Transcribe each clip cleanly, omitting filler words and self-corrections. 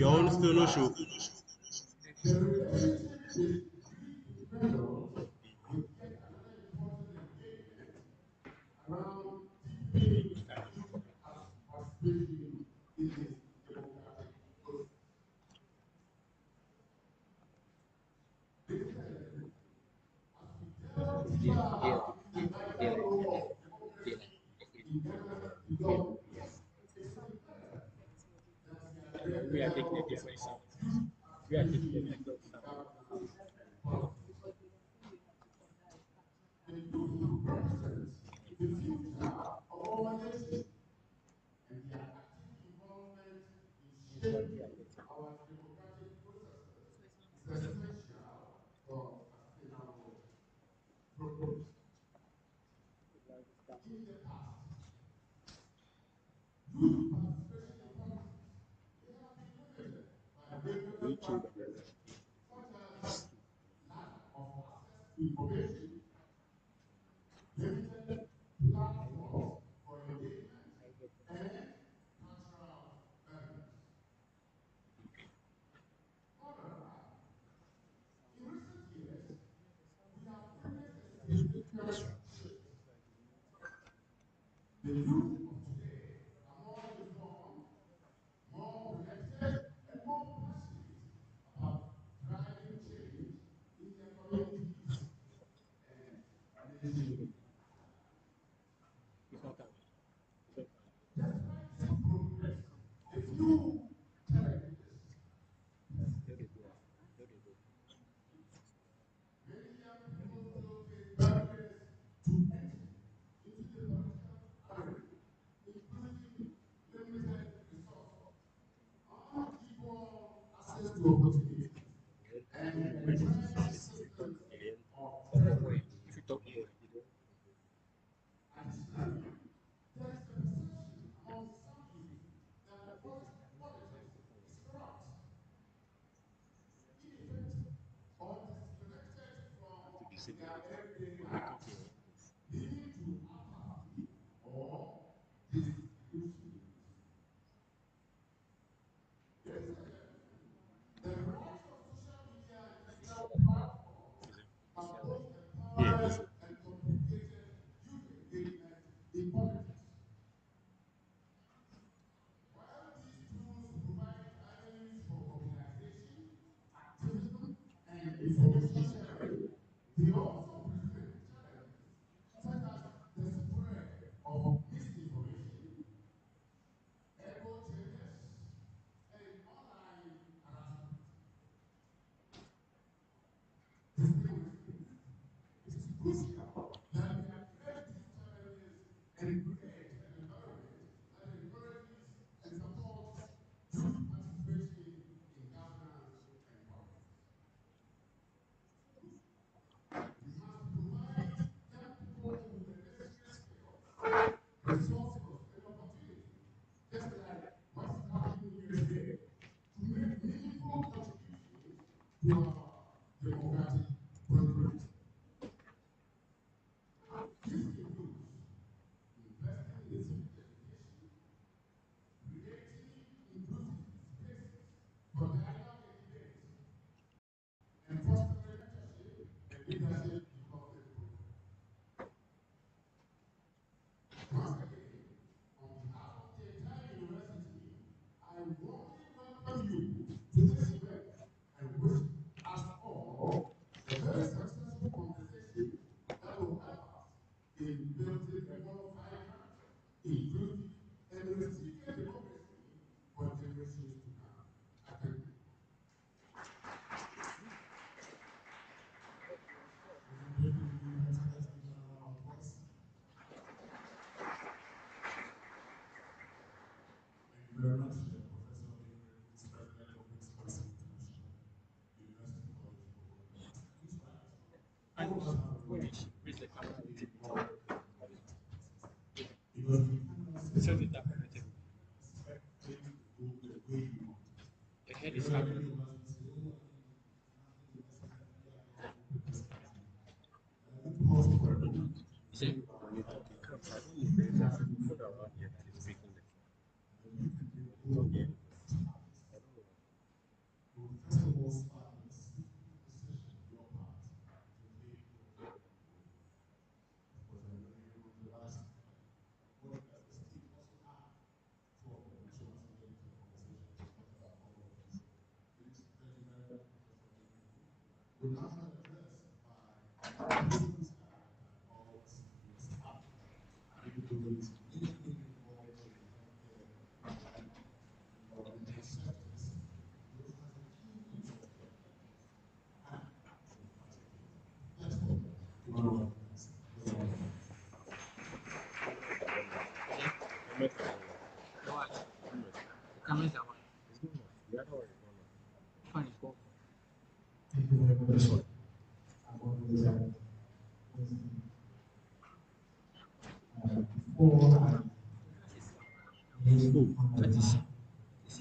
Your own still no show. We are taking a different sound. We are taking a different sound. It's not that way. If you talk more, Yeah. and which the capability set it up everything. The head is happy. Say,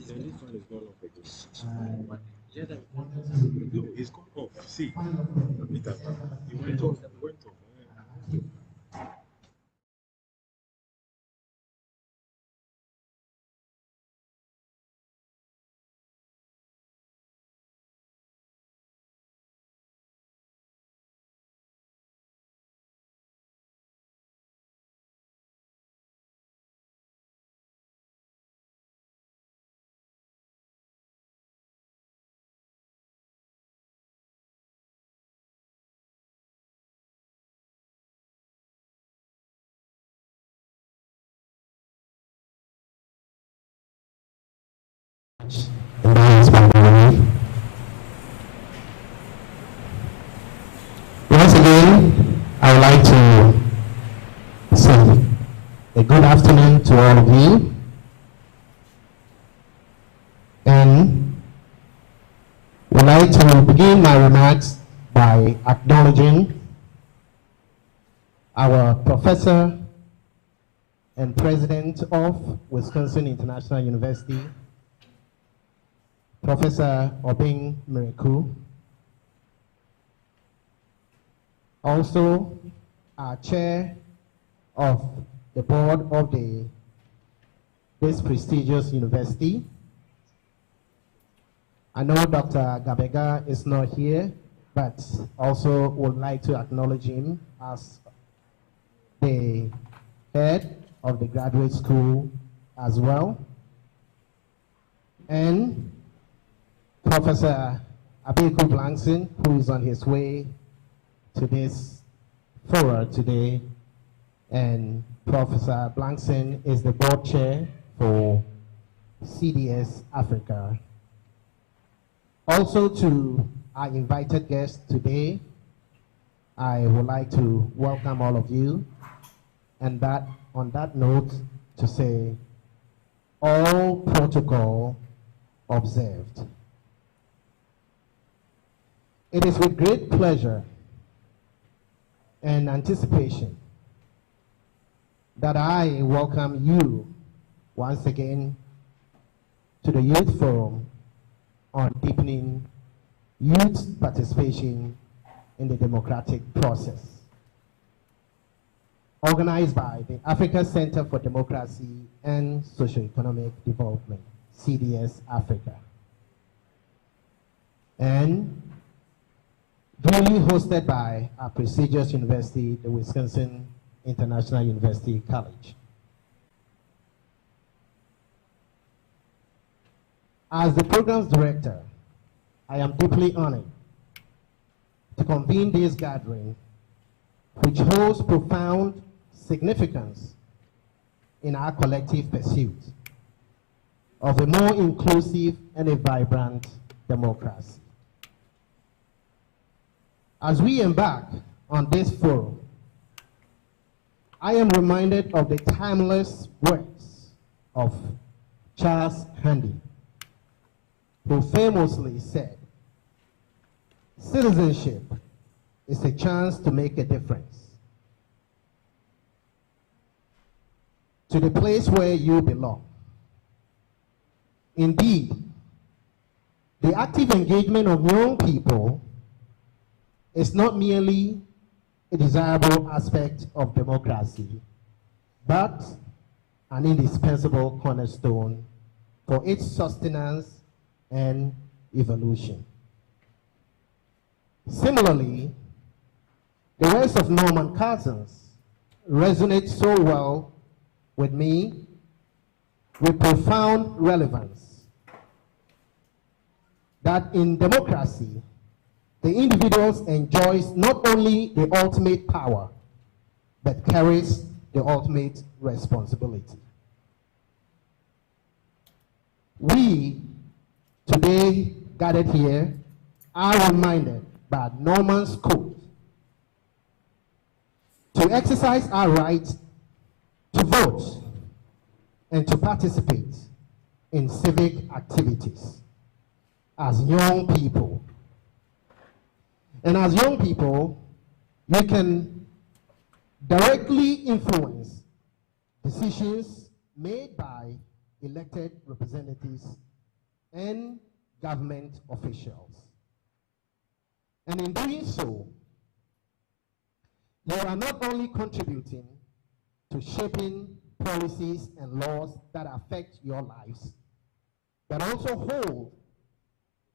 Then this one is gone off again. No, it's gone off. See, it has. It went off. It went off. And that is by the way. Once again, I would like to say a good afternoon to all of you. And would like to begin my remarks by acknowledging our professor and president of Wisconsin International University, Professor Obing Miraku. Also, our chair of the board of this prestigious university. I know Dr. Gabega is not here, but also would like to acknowledge him as the head of the graduate school as well. And Professor Abeku Blankson, who is on his way to this forum today. And Professor Blankson is the board chair for CDS Africa. Also to our invited guests today, I would like to welcome all of you, and that on that note to say all protocol observed. It is with great pleasure and anticipation that I welcome you once again to the Youth Forum on deepening youth participation in the democratic process, organized by the Africa Center for Democracy and Socio-Economic Development, CDS Africa, and duly hosted by our prestigious university, the Wisconsin International University College. As the program's director, I am deeply honored to convene this gathering, which holds profound significance in our collective pursuit of a more inclusive and a vibrant democracy. As we embark on this forum, I am reminded of the timeless words of Charles Handy, who famously said, "Citizenship is a chance to make a difference to the place where you belong." Indeed, the active engagement of young people is not merely a desirable aspect of democracy, but an indispensable cornerstone for its sustenance and evolution. Similarly, the words of Norman Cousins resonate so well with me with profound relevance that in democracy, the individual enjoys not only the ultimate power, but carries the ultimate responsibility. We, today gathered here, are reminded by Norman's quote to exercise our right to vote and to participate in civic activities as young people. And as young people, you can directly influence decisions made by elected representatives and government officials. And in doing so, you are not only contributing to shaping policies and laws that affect your lives, but also hold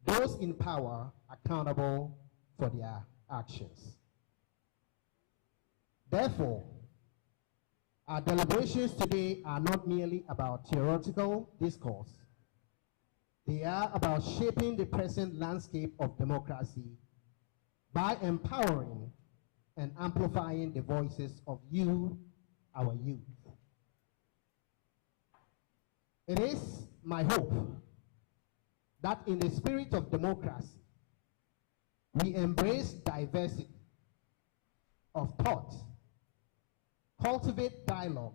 those in power accountable for their actions. Therefore, our deliberations today are not merely about theoretical discourse. They are about shaping the present landscape of democracy by empowering and amplifying the voices of you, our youth. It is my hope that in the spirit of democracy, we embrace diversity of thought, cultivate dialogue,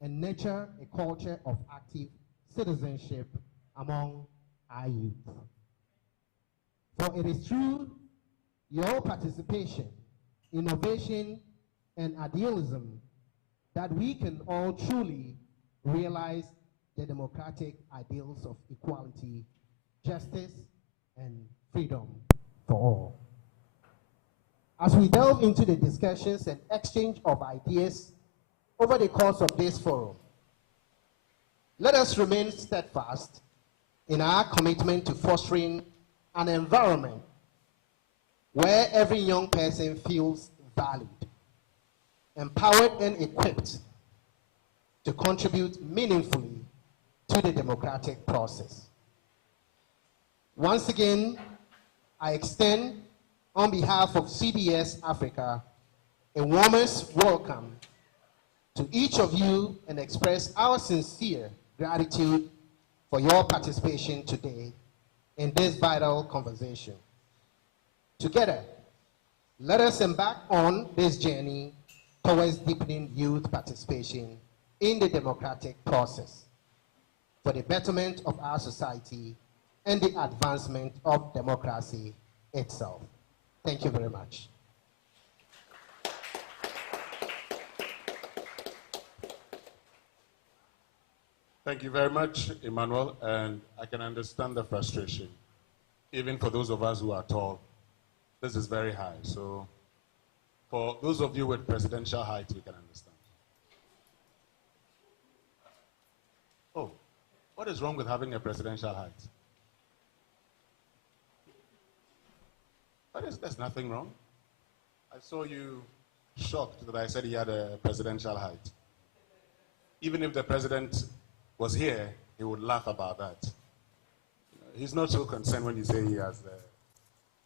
and nurture a culture of active citizenship among our youth. For it is through your participation, innovation, and idealism that we can all truly realize the democratic ideals of equality, justice, and freedom for all. As we delve into the discussions and exchange of ideas over the course of this forum, let us remain steadfast in our commitment to fostering an environment where every young person feels valued, empowered, and equipped to contribute meaningfully to the democratic process. Once again, I extend, on behalf of CBS Africa, a warmest welcome to each of you and express our sincere gratitude for your participation today in this vital conversation. Together, let us embark on this journey towards deepening youth participation in the democratic process for the betterment of our society and the advancement of democracy itself. Thank you very much. Thank you very much, Emmanuel, and I can understand the frustration. Even for those of us who are tall, this is very high. So for those of you with presidential height, we can understand. Oh, what is wrong with having a presidential height? There's nothing wrong. I saw you shocked that I said he had a presidential height. Even if the president was here, he would laugh about that. He's not so concerned when you say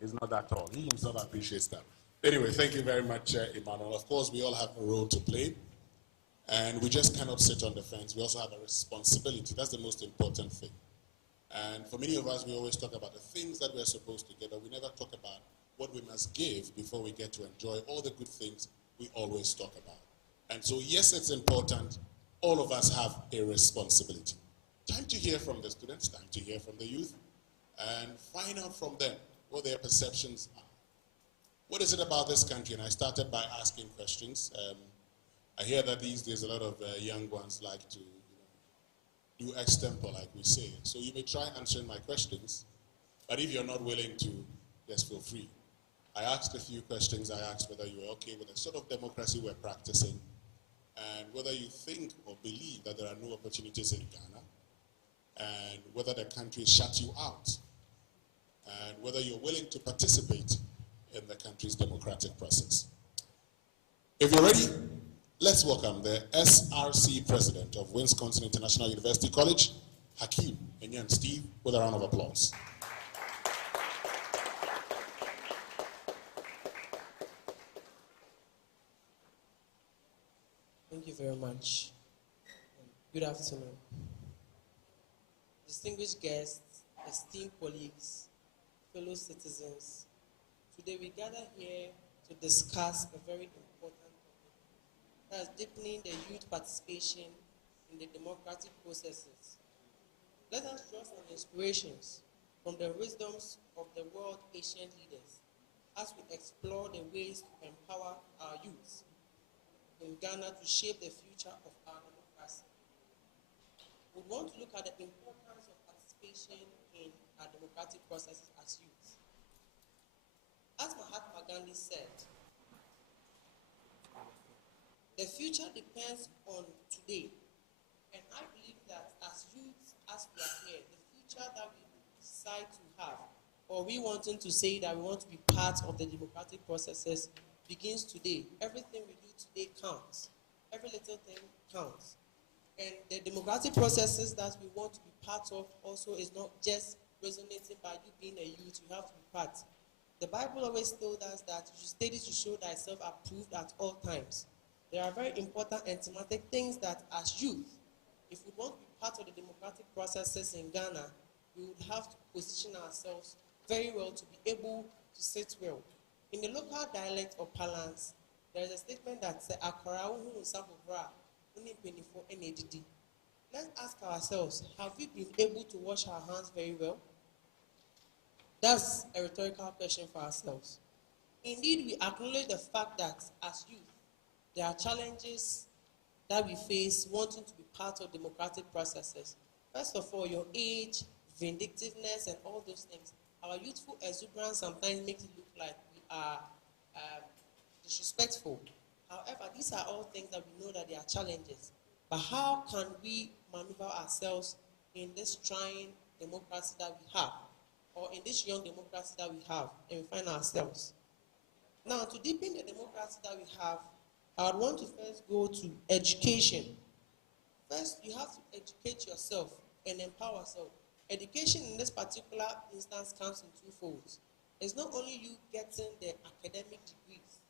he's not that tall. He himself appreciates that. Anyway, thank you very much, Emmanuel. Of course, we all have a role to play, and we just cannot sit on the fence. We also have a responsibility. That's the most important thing. And for many of us, we always talk about the things that we're supposed to get, but we never talk about what we must give before we get to enjoy all the good things we always talk about. And so, yes, it's important. All of us have a responsibility. Time to hear from the students, time to hear from the youth, and find out from them what their perceptions are. What is it about this country? And I started by asking questions. I hear that these days a lot of young ones like to do extempo, like we say. So you may try answering my questions, but if you're not willing to, just feel free. I asked a few questions. I asked whether you were okay with the sort of democracy we're practicing, and whether you think or believe that there are no opportunities in Ghana, and whether the country shut you out, and whether you're willing to participate in the country's democratic process. If you're ready, let's welcome the SRC president of Wisconsin International University College, Hakeem Enyan Steve, with a round of applause. very much. Good afternoon. Distinguished guests, esteemed colleagues, fellow citizens, today we gather here to discuss a very important topic, that is deepening the youth participation in the democratic processes. Let us draw some inspirations from the wisdoms of the world ancient leaders as we explore the ways to empower our youth in Ghana to shape the future of our democracy. We want to look at the importance of participation in our democratic processes as youth. As Mahatma Gandhi said, the future depends on today. And I believe that as youth, as we are here, the future that we decide to have, or we wanting to say that we want to be part of the democratic processes, begins today. Everything we do today counts. Every little thing counts. And the democratic processes that we want to be part of also is not just resonating by you being a youth, you have to be part. The Bible always told us that you should study to show thyself approved at all times. There are very important and thematic things that as youth, if we want to be part of the democratic processes in Ghana, we would have to position ourselves very well to be able to sit well. In the local dialect or parlance, there is a statement that says, let's ask ourselves, have we been able to wash our hands very well? That's a rhetorical question for ourselves. Indeed, we acknowledge the fact that as youth, there are challenges that we face wanting to be part of democratic processes. First of all, your age, vindictiveness, and all those things. Our youthful exuberance sometimes makes it look like we are disrespectful. However, these are all things that we know that they are challenges. But how can we maneuver ourselves in this trying democracy that we have, or in this young democracy that we have, and we find ourselves? Now, to deepen the democracy that we have, I would want to first go to education. First, you have to educate yourself and empower yourself. Education in this particular instance comes in two folds. It's not only you getting the academic degrees,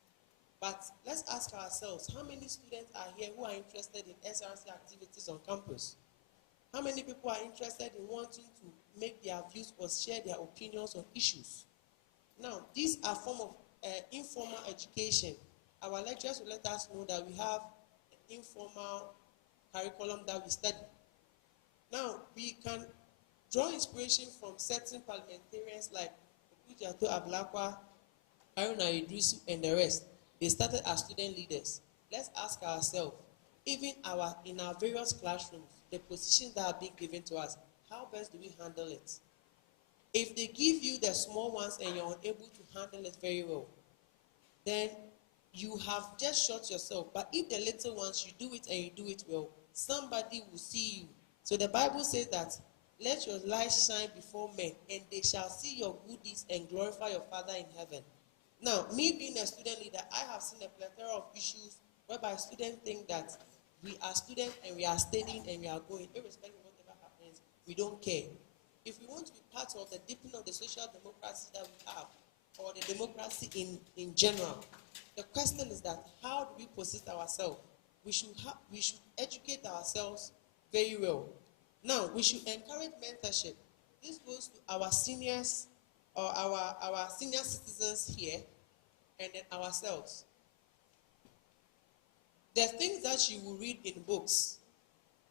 but let's ask ourselves, how many students are here who are interested in SRC activities on campus? How many people are interested in wanting to make their views or share their opinions on issues? Now, these are form of informal education. Our lecturers will let us know that we have an informal curriculum that we study. Now, we can draw inspiration from certain parliamentarians like Okujato Ablakwa, Haruna Idrisu, and the rest. They started as student leaders. Let's ask ourselves, even in our various classrooms, the positions that are being given to us, how best do we handle it? If they give you the small ones and you're unable to handle it very well, then you have just shot yourself. But if the little ones, you do it and you do it well, somebody will see you. So the Bible says that, let your light shine before men, and they shall see your good deeds and glorify your Father in heaven. Now, me being a student leader, I have seen a plethora of issues whereby students think that we are students and we are studying and we are going, irrespective of whatever happens, we don't care. If we want to be part of the deepening of the social democracy that we have, or the democracy in general, the question is that, how do we position ourselves? We should educate ourselves very well. Now, we should encourage mentorship. This goes to our seniors, or our senior citizens here, and then ourselves. The things that you will read in books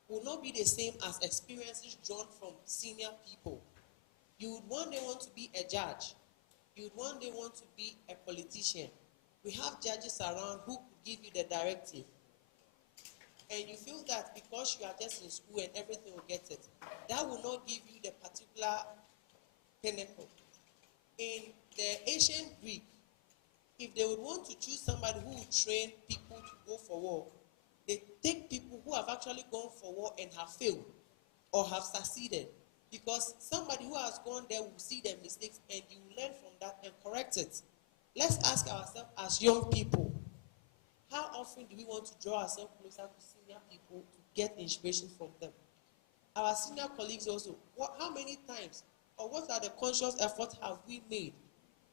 will not be the same as experiences drawn from senior people. You would one day want to be a judge. You would one day want to be a politician. We have judges around who could give you the directive. And you feel that because you are just in school and everything will get it, that will not give you the particular pinnacle. In the ancient Greek, if they would want to choose somebody who would train people to go for war, they take people who have actually gone for war and have failed or have succeeded. Because somebody who has gone there will see their mistakes and you will learn from that and correct it. Let's ask ourselves as young people, how often do we want to draw ourselves closer to senior people to get inspiration from them? Our senior colleagues also, how many times or what are the conscious efforts have we made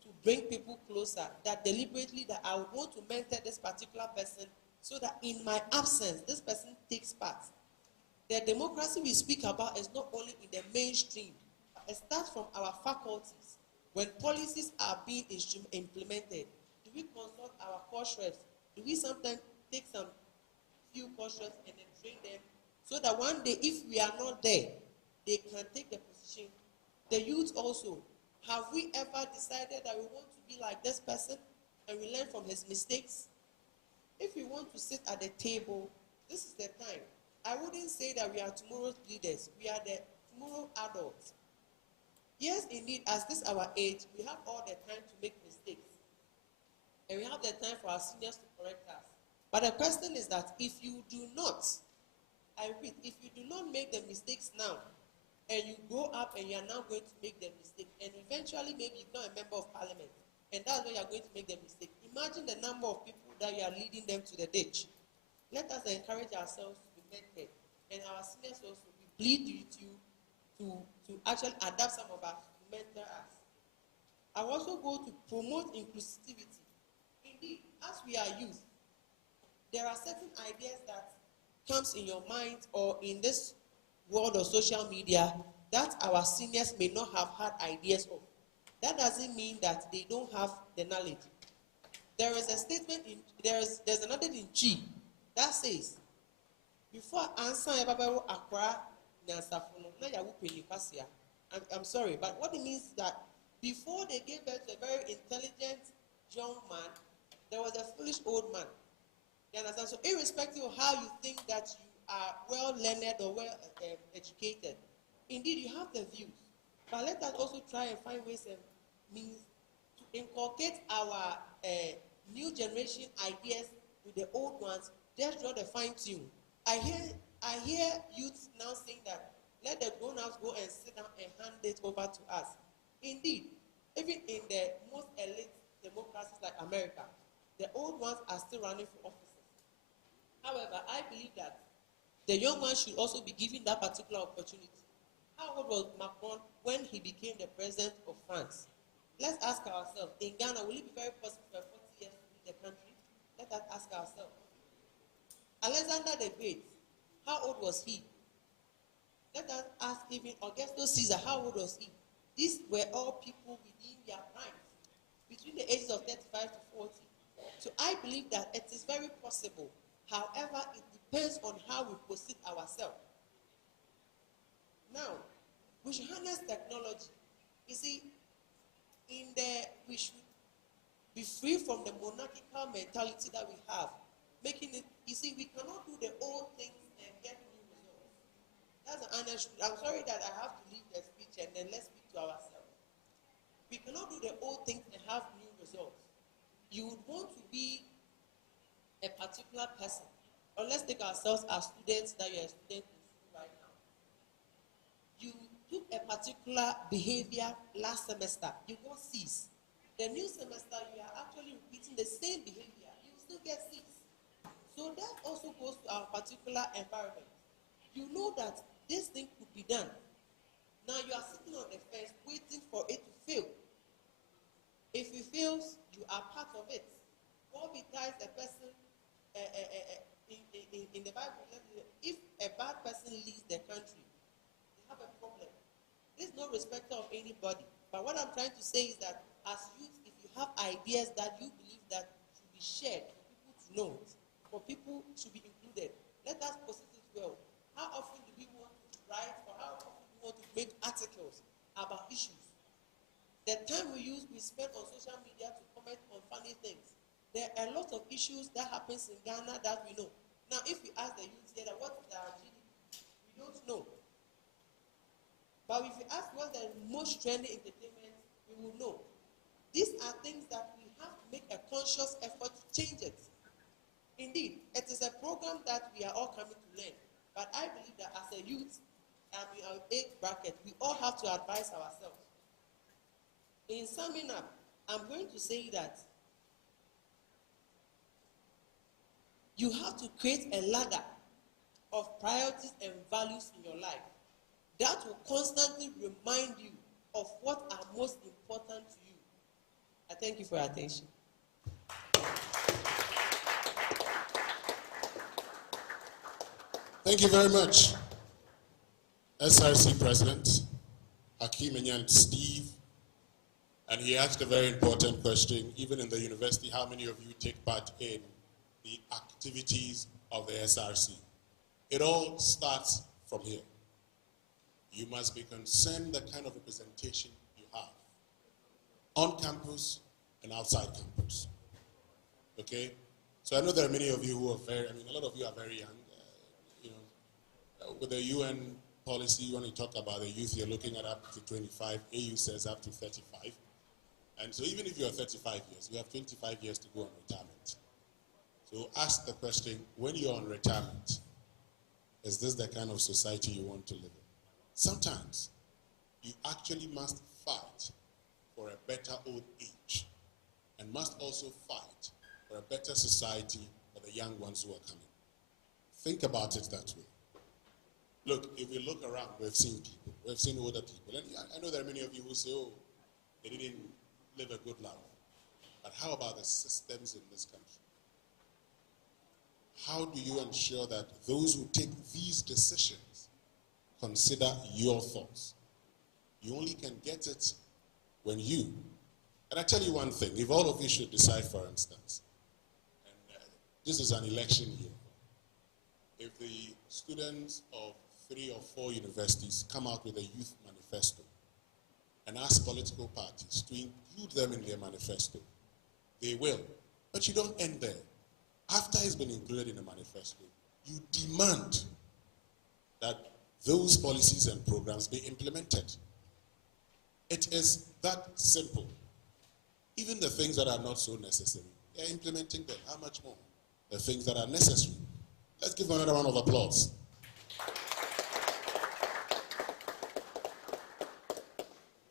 to bring people closer, that deliberately that I would want to mentor this particular person so that in my absence, this person takes part. The democracy we speak about is not only in the mainstream, but it starts from our faculties. When policies are being implemented, do we consult our course reps? Do we sometimes take some few course reps and then train them so that one day, if we are not there, they can take the position? The youth also, have we ever decided that we want to be like this person and we learn from his mistakes? If we want to sit at the table, this is the time. I wouldn't say that we are tomorrow's leaders. We are the tomorrow adults. Yes, indeed, as this our age, we have all the time to make mistakes. And we have the time for our seniors to correct us. But the question is that if you do not, I repeat, if you do not make the mistakes now, and you grow up and you are now going to make the mistake, and eventually maybe you become a member of parliament, and that's where you are going to make the mistake. Imagine the number of people that you are leading them to the ditch. Let us encourage ourselves to be mentored, and our seniors also, we plead with you to actually adapt some of us to mentor us. I also go to promote inclusivity. Indeed, as we are youth, there are certain ideas that comes in your mind or in this world of social media that our seniors may not have had ideas of. That doesn't mean that they don't have the knowledge. There is a statement in there's another in G that says, before answer akra nyansafono na yawo penikasia. I'm sorry, but what it means is that before they gave birth to a very intelligent young man, there was a foolish old man. You understand? So irrespective of how you think that you are well learned or well educated, indeed you have the views. But let us also try and find ways and means to inculcate our new generation ideas with the old ones. Just draw the fine tune. I hear youths now saying that let the grown-ups go and sit down and hand it over to us. Indeed, even in the most elite democracies like America, the old ones are still running for offices. However, I believe that the young man should also be given that particular opportunity. How old was Macron when he became the president of France? Let's ask ourselves, in Ghana, will it be very possible for 40 years to lead the country? Let us ask ourselves. Alexander the Great, how old was he? Let us ask even Augustus Caesar, how old was he? These were all people within their prime, between the ages of 35 to 40. So I believe that it is very possible. However, it depends on how we proceed ourselves. Now, we should harness technology. You see, we should be free from the monarchical mentality that we have. Making it, you see, we cannot do the old things and get new results. That's an honest truth. I'm sorry that I have to leave the speech and then let's speak to ourselves. We cannot do the old things and have new results. You would want to be a particular person. Or let's take ourselves as students that you're a student in school right now. You took a particular behavior last semester. You got C's. The new semester, you are actually repeating the same behavior. You will still get C's. So that also goes to our particular environment. You know that this thing could be done. Now you are sitting on the fence waiting for it to fail. If it fails, you are part of it. What betides a person in the Bible? If a bad person leads the country, they have a problem. There's no respect of anybody. But what I'm trying to say is that as youth, if you have ideas that you believe that should be shared for people to know, for people to be included, let us proceed it well. How often do we want to write, or how often do we want to make articles about issues? The time we spend on social media to comment on funny things. There are a lot of issues that happens in Ghana that we know. Now, if we ask the youth here that what is our GDP, we don't know. But if you ask what's the most trendy entertainment, we will know. These are things that we have to make a conscious effort to change it. Indeed, it is a program that we are all coming to learn. But I believe that as a youth, and in our age bracket, we all have to advise ourselves. In summing up, I'm going to say that you have to create a ladder of priorities and values in your life that will constantly remind you of what are most important to you. I thank you for your attention. Thank you very much, SRC President Hakeem Enyan Steve. And he asked a very important question, even in the university, how many of you take part in the activities of the SRC? It all starts from here. You must be concerned the kind of representation you have on campus and outside campus. Okay? So I know there are many of you who are a lot of you are very young. With the UN policy, when you talk about the youth, you're looking at up to 25. AU says up to 35. And so even if you're 35 years, you have 25 years to go on retirement. So ask the question, when you're on retirement, is this the kind of society you want to live in? Sometimes you actually must fight for a better old age and must also fight for a better society for the young ones who are coming. Think about it that way. Look, if we look around, we've seen people, we've seen older people. And I know there are many of you who say, oh, they didn't live a good life. But how about the systems in this country? How do you ensure that those who take these decisions consider your thoughts? You only can get it when you, and I tell you one thing, if all of you should decide, for instance, and this is an election year, if the students of 3 or 4 universities come out with a youth manifesto and ask political parties to include them in their manifesto, they will. But you don't end there. After it's been included in the manifesto, you demand that those policies and programs be implemented. It is that simple. Even the things that are not so necessary, they're implementing them. How much more? The things that are necessary. Let's give another round of applause.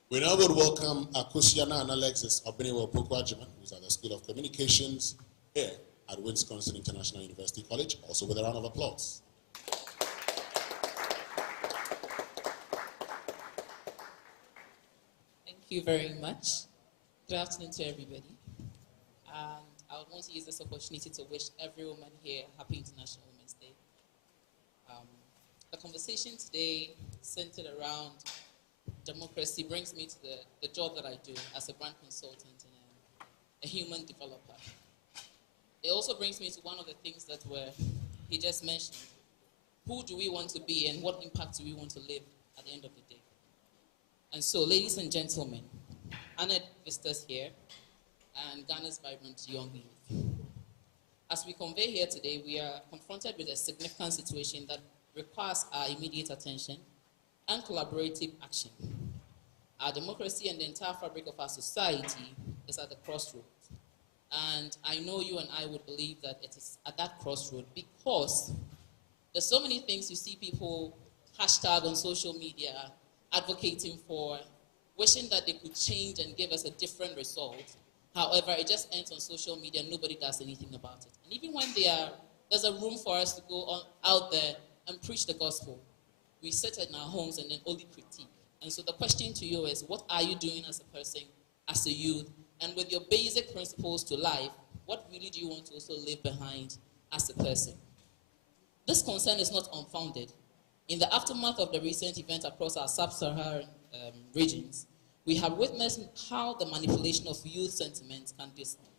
We now would welcome Akusiana and Alexis Obiniwo Pokwajiman, who's at the School of Communications here at Wisconsin International University College, also with a round of applause. Thank you very much. Good afternoon to everybody. And I would want to use this opportunity to wish every woman here a happy International Women's Day. The conversation today centered around democracy brings me to the job that I do as a brand consultant and a human developer. It also brings me to one of the things that he just mentioned. Who do we want to be and what impact do we want to live at the end of the day? And so, ladies and gentlemen, honored visitors here and Ghana's vibrant young youth. As we convey here today, we are confronted with a significant situation that requires our immediate attention and collaborative action. Our democracy and the entire fabric of our society is at the crossroads. And I know you and I would believe that it is at that crossroad because there's so many things you see people hashtag on social media advocating for, wishing that they could change and give us a different result. However, it just ends on social media and nobody does anything about it. And even when there's a room for us to go out there and preach the gospel, we sit in our homes and then only critique. And so the question to you is, what are you doing as a person, as a youth, and with your basic principles to life, what really do you want to also leave behind as a person? This concern is not unfounded. In the aftermath of the recent events across our sub-Saharan regions, we have witnessed how the manipulation of youth sentiments can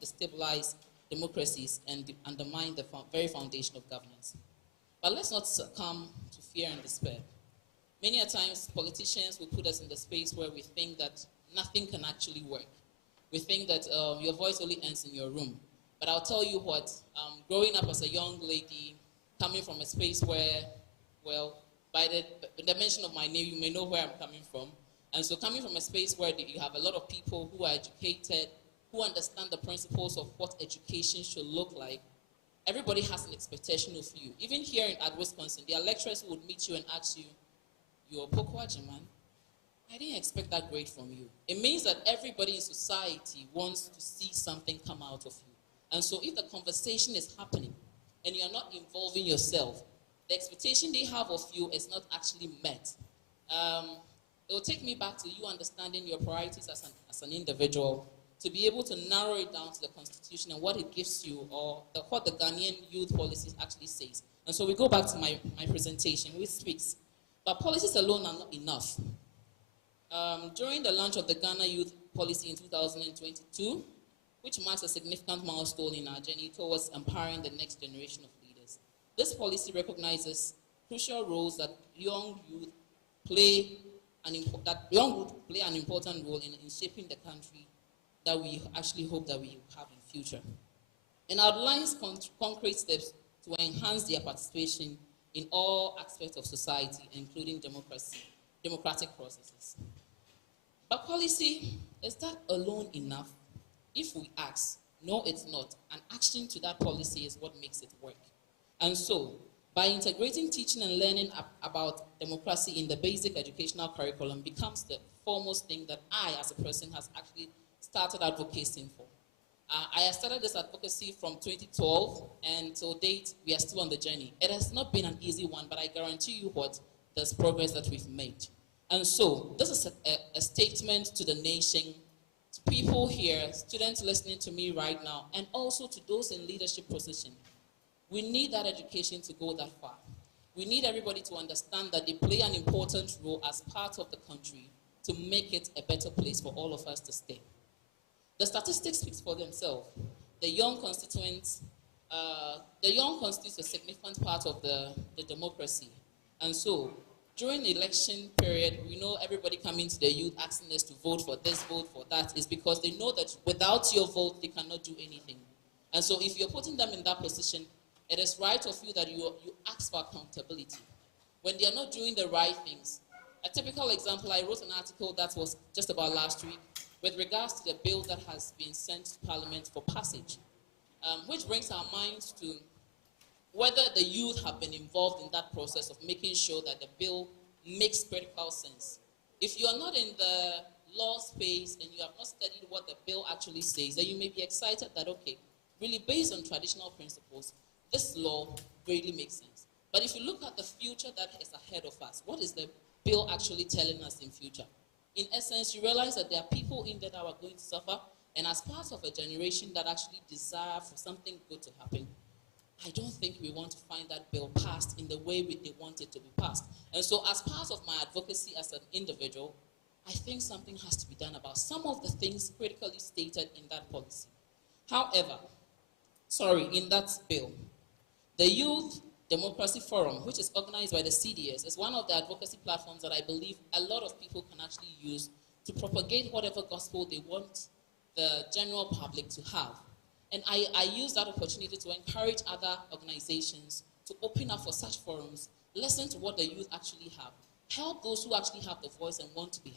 destabilize democracies and undermine the very foundation of governance. But let's not succumb to fear and despair. Many a times, politicians will put us in the space where we think that nothing can actually work. We think that your voice only ends in your room. But I'll tell you what, growing up as a young lady, coming from a space where, well, by the mention of my name, you may know where I'm coming from. And so coming from a space where you have a lot of people who are educated, who understand the principles of what education should look like, everybody has an expectation of you. Even here at Wisconsin, there are lecturers who would meet you and ask you, you're a Pokwajiman? I didn't expect that grade from you. It means that everybody in society wants to see something come out of you. And so if the conversation is happening and you're not involving yourself, the expectation they have of you is not actually met. It will take me back to you understanding your priorities as an individual, to be able to narrow it down to the Constitution and what it gives you, or what the Ghanaian youth policy actually says. And so we go back to my presentation, which speaks. But policies alone are not enough. During the launch of the Ghana Youth Policy in 2022, which marks a significant milestone in our journey towards empowering the next generation of leaders, this policy recognizes crucial roles that young youth play an important role in shaping the country that we actually hope that we have in future, and outlines concrete steps to enhance their participation in all aspects of society, including democratic processes. But policy, is that alone enough? If we ask, no, it's not. And action to that policy is what makes it work. And so, by integrating teaching and learning about democracy in the basic educational curriculum becomes the foremost thing that I, as a person, has actually started advocating for. I started this advocacy from 2012, and to date, we are still on the journey. It has not been an easy one, but I guarantee you what, there's progress that we've made. And so, this is a statement to the nation, to people here, students listening to me right now, and also to those in leadership position. We need that education to go that far. We need everybody to understand that they play an important role as part of the country to make it a better place for all of us to stay. The statistics speak for themselves. The young constitutes a significant part of the democracy. And so, during the election period, we know everybody coming to the youth asking us to vote for this, vote for that, is because they know that without your vote, they cannot do anything. And so if you're putting them in that position, it is right of you that you ask for accountability. When they are not doing the right things. A typical example, I wrote an article that was just about last week with regards to the bill that has been sent to Parliament for passage, which brings our minds to whether the youth have been involved in that process of making sure that the bill makes practical sense. If you are not in the law space and you have not studied what the bill actually says, then you may be excited that, okay, really based on traditional principles, this law really makes sense. But if you look at the future that is ahead of us, what is the bill actually telling us in future? In essence, you realize that there are people in there that are going to suffer, and as part of a generation that actually desire for something good to happen, I don't think we want to find that bill passed in the way they want it to be passed. And so as part of my advocacy as an individual, I think something has to be done about some of the things critically stated in that policy. However, in that bill, the Youth Democracy Forum, which is organized by the CDS, is one of the advocacy platforms that I believe a lot of people can actually use to propagate whatever gospel they want the general public to have. And I use that opportunity to encourage other organizations to open up for such forums, listen to what the youth actually have, help those who actually have the voice and want to be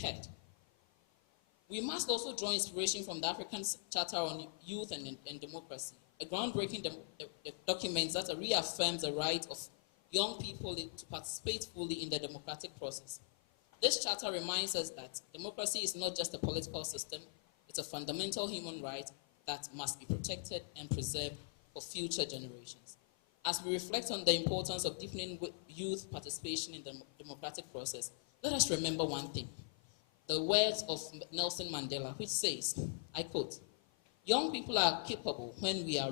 heard. We must also draw inspiration from the African Charter on Youth and Democracy, a groundbreaking document that reaffirms the right of young people to participate fully in the democratic process. This charter reminds us that democracy is not just a political system, it's a fundamental human right that must be protected and preserved for future generations. As we reflect on the importance of deepening youth participation in the democratic process, let us remember one thing. The words of Nelson Mandela, which says, I quote, "Young people are capable when they are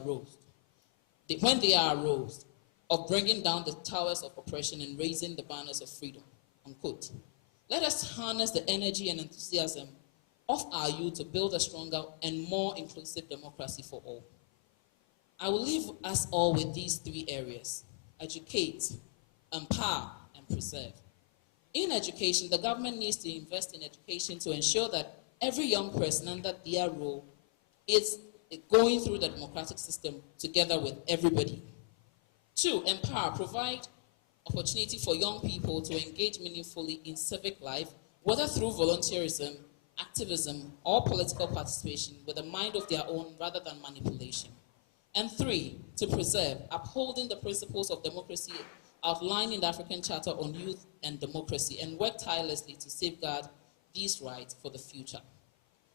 aroused, of bringing down the towers of oppression and raising the banners of freedom," unquote. Let us harness the energy and enthusiasm of our youth to build a stronger and more inclusive democracy for all. I will leave us all with these three areas: educate, empower, and preserve. In education, the government needs to invest in education to ensure that every young person under their role is going through the democratic system together with everybody. 2, empower, provide opportunity for young people to engage meaningfully in civic life, whether through volunteerism, activism, or political participation with a mind of their own rather than manipulation. And 3, to preserve, upholding the principles of democracy outlined in the African Charter on Youth and Democracy, and work tirelessly to safeguard these rights for the future.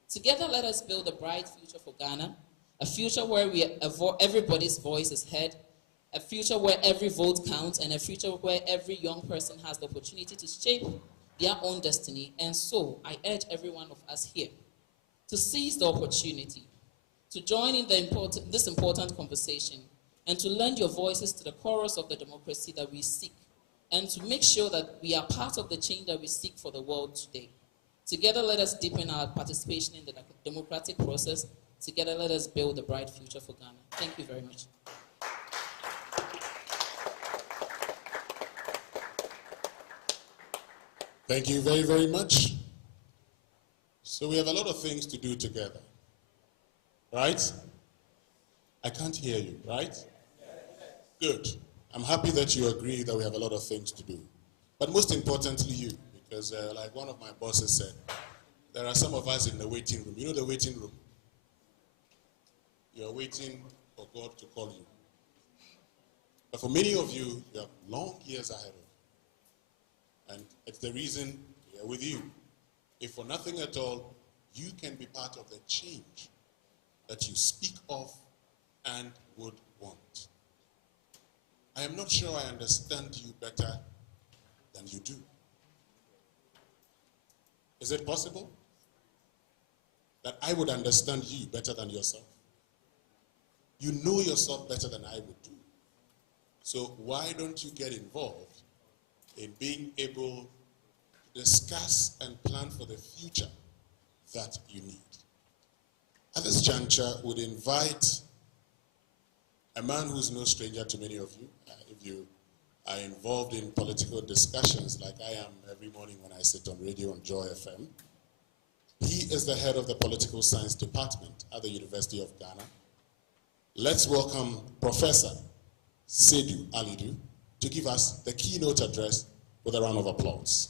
Together, let us build a bright future for Ghana, a future where everybody's voice is heard, a future where every vote counts, and a future where every young person has the opportunity to shape their own destiny. And so, I urge every one of us here to seize the opportunity, to join in this important conversation, and to lend your voices to the chorus of the democracy that we seek, and to make sure that we are part of the change that we seek for the world today. Together, let us deepen our participation in the democratic process. Together, let us build a bright future for Ghana. Thank you very much. Thank you very, very much. So we have a lot of things to do together, right? I can't hear you, right? Good. I'm happy that you agree that we have a lot of things to do. But most importantly, you, because like one of my bosses said, there are some of us in the waiting room. You know the waiting room? You're waiting for God to call you. But for many of you, you have long years ahead of you. And it's the reason we are with you. If for nothing at all, you can be part of the change that you speak of and would want. I am not sure I understand you better than you do. Is it possible that I would understand you better than yourself? You know yourself better than I would do. So why don't you get involved in being able to discuss and plan for the future that you need? At this juncture, would invite a man who's no stranger to many of you. If you are involved in political discussions like I am every morning when I sit on radio on Joy FM, he is the head of the Political Science Department at the University of Ghana. Let's welcome Professor Seydou Alidou to give us the keynote address with a round of applause.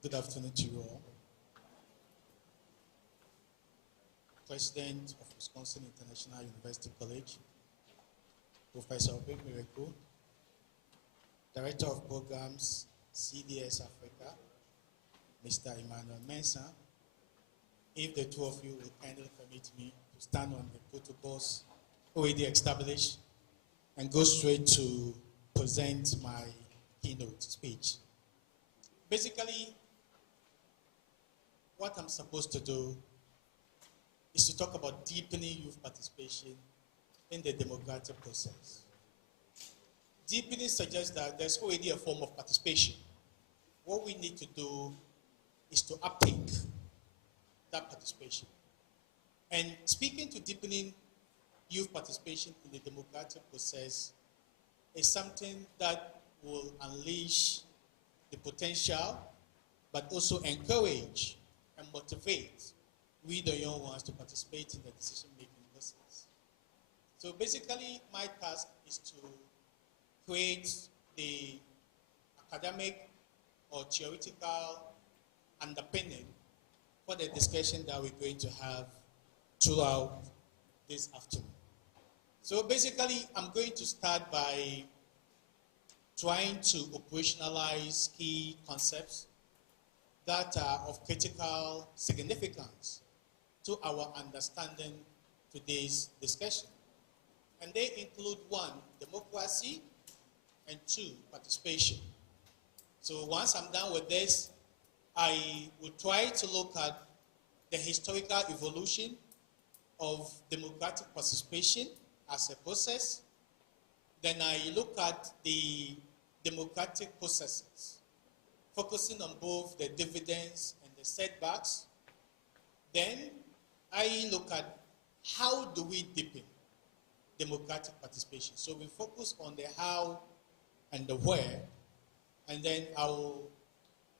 Good afternoon to you all. President of Wisconsin International University College, Professor Obey Miracle, Director of Programs, CDS Africa, Mr. Emmanuel Mensah. If the two of you will kindly permit me to stand on the protocols already established and go straight to present my keynote speech. Basically, what I'm supposed to do is to talk about deepening youth participation in the democratic process. Deepening suggests that there's already a form of participation. What we need to do is to uptake that participation. And speaking to deepening youth participation in the democratic process is something that will unleash the potential, but also encourage and motivate we the young ones to participate in the decision-making process. So basically, my task is to create the academic or theoretical underpinning for the discussion that we're going to have throughout this afternoon. So basically, I'm going to start by trying to operationalize key concepts that are of critical significance to our understanding today's discussion. And they include 1, democracy, and 2, participation. So once I'm done with this, I will try to look at the historical evolution of democratic participation as a process. Then I look at the democratic processes, focusing on both the dividends and the setbacks. Then I look at how do we deepen democratic participation. So we focus on the how and the where, and then I will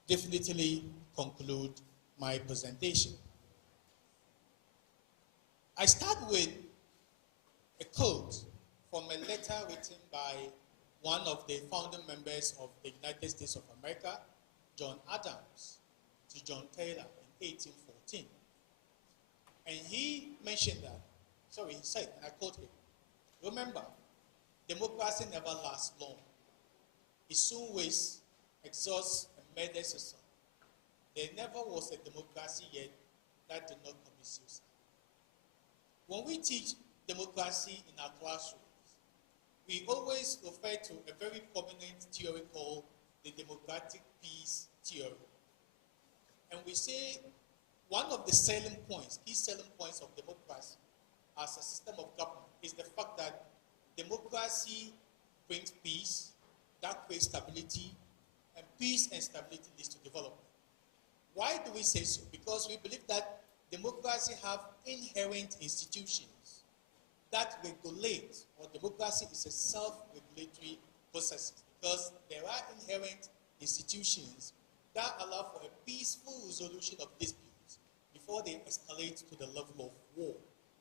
definitely conclude my presentation. I start with a quote from a letter written by one of the founding members of the United States of America, John Adams, to John Taylor in 1814. And he mentioned that, he said, and I quote him, "Remember, democracy never lasts long. It soon wastes exhausts and murders a son. There never was a democracy yet that did not commit suicide. When we teach democracy in our classrooms, we always refer to a very prominent theory called the democratic peace theory. And we say one of the selling points, key selling points of democracy as a system of government is the fact that democracy brings peace, that creates stability, and peace and stability leads to development. Why do we say so? Because we believe that democracy have inherent institutions that regulate, or democracy is a self-regulatory process, because there are inherent institutions that allow for a peaceful resolution of disputes before they escalate to the level of war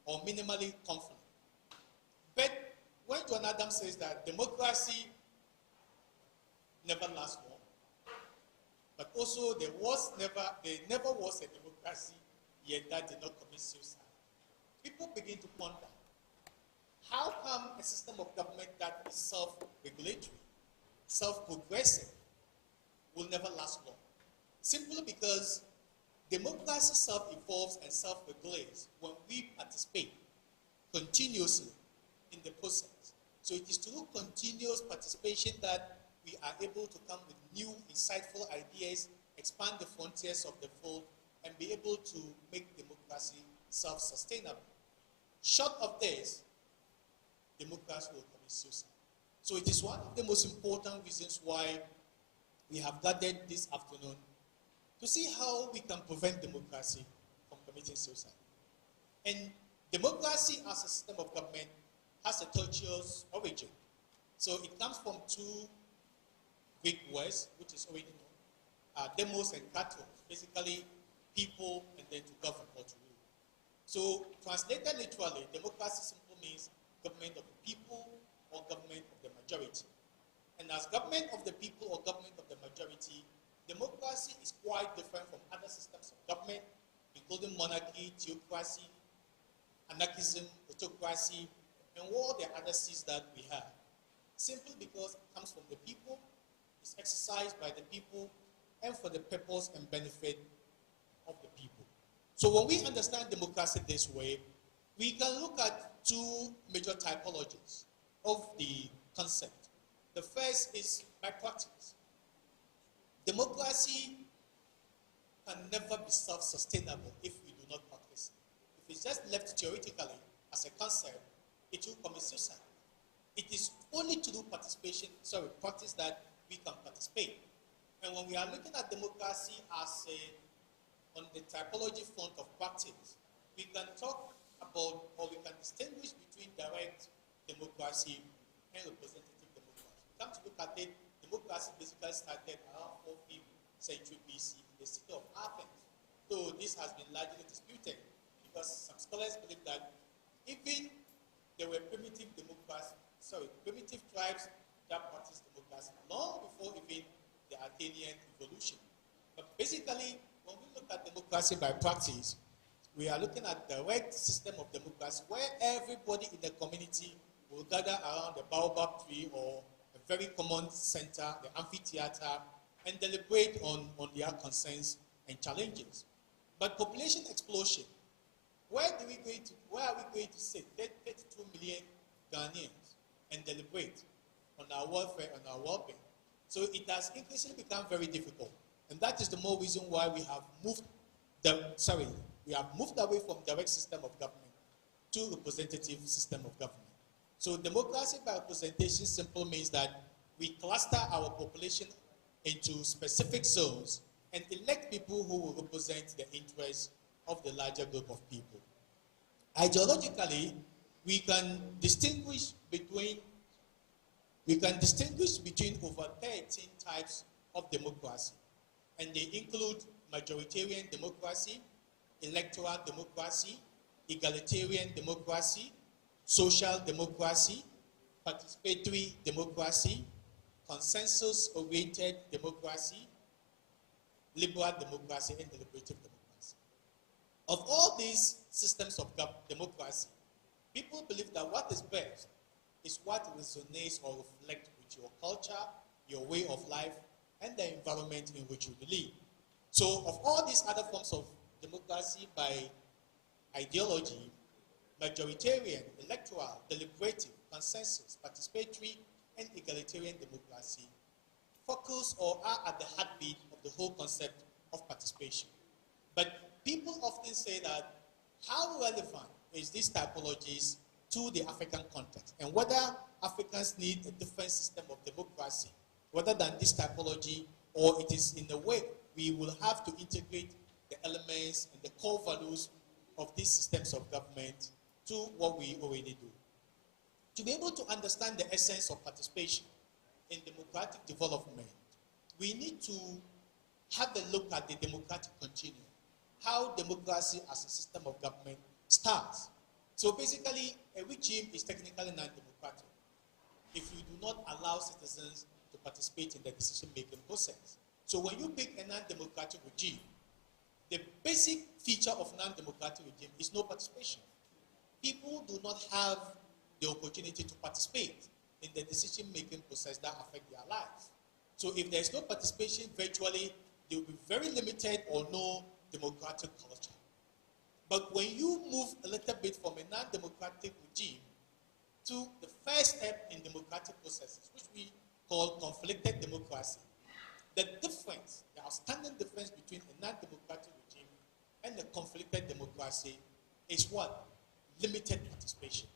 or minimally conflict. But when John Adams says that democracy never lasts long, but also there never was a democracy yet that did not commit suicide, people begin to wonder, how come a system of government that is self-regulatory, self-progressive, will never last long? Simply because democracy self-evolves and self-regulates when we participate continuously in the process. So it is through continuous participation that we are able to come with new, insightful ideas, expand the frontiers of the field, and be able to make democracy self-sustainable. Short of this, democracy will commit suicide. So it is one of the most important reasons why we have gathered this afternoon to see how we can prevent democracy from committing suicide. And democracy as a system of government has a tortuous origin. So it comes from two Greek words, which is already known, demos and kratos, basically people and then to govern or to rule. So translated literally, democracy simply means government of the people or government of the majority. And as government of the people or government of the majority, democracy is quite different from other systems of government, including monarchy, theocracy, anarchism, autocracy, and all the other C's that we have. Simply because it comes from the people, is exercised by the people, and for the purpose and benefit of the people. So when we understand democracy this way, we can look at two major typologies of the concept. The first is by practice. Democracy can never be self-sustainable if we do not practice it. If it's just left theoretically as a concept, it will commit suicide. It is only through practice that we can participate. And when we are looking at democracy as on the typology front of practice, we can talk about, or we can distinguish between direct democracy and representative democracy. Come to look at it, democracy basically started around 4th century BC in the city of Athens. So this has been largely disputed because some scholars believe that even there were primitive tribes that practiced democracy long before even the Athenian evolution. But basically, when we look at democracy by practice, we are looking at direct system of democracy where everybody in the community will gather around the baobab tree or a very common center, the amphitheater, and deliberate on their concerns and challenges. But population explosion, where are we going to sit 32 million Ghanaians and deliberate on our welfare and our well-being? So it has increasingly become very difficult. And that is the more reason why we have moved away from direct system of government to representative system of government. So democracy by representation simply means that we cluster our population into specific zones and elect people who will represent the interests of the larger group of people. Ideologically, we can distinguish between over 13 types of democracy, and they include majoritarian democracy, electoral democracy, egalitarian democracy, social democracy, participatory democracy, consensus-oriented democracy, liberal democracy, and deliberative democracy. Of all these systems of democracy, people believe that what is best is what resonates or reflects with your culture, your way of life, and the environment in which we live. So of all these other forms of democracy by ideology, majoritarian, electoral, deliberative, consensus, participatory, and egalitarian democracy focus or are at the heartbeat of the whole concept of participation. But people often say that how relevant is these typologies to the African context, and whether Africans need a different system of democracy rather than this typology, or it is in a way we will have to integrate the elements and the core values of these systems of government to what we already do. To be able to understand the essence of participation in democratic development, we need to have a look at the democratic continuum, how democracy as a system of government starts. So basically, a regime is technically non-democratic if you do not allow citizens to participate in the decision-making process. So when you pick a non-democratic regime, the basic feature of non-democratic regime is no participation. People do not have the opportunity to participate in the decision-making process that affect their lives. So if there's no participation, virtually, there will be very limited or no democratic culture. But when you move a little bit from a non-democratic regime to the first step in democratic processes, which we call conflicted democracy, the difference, the outstanding difference between a non-democratic regime and a conflicted democracy is what? Limited participation.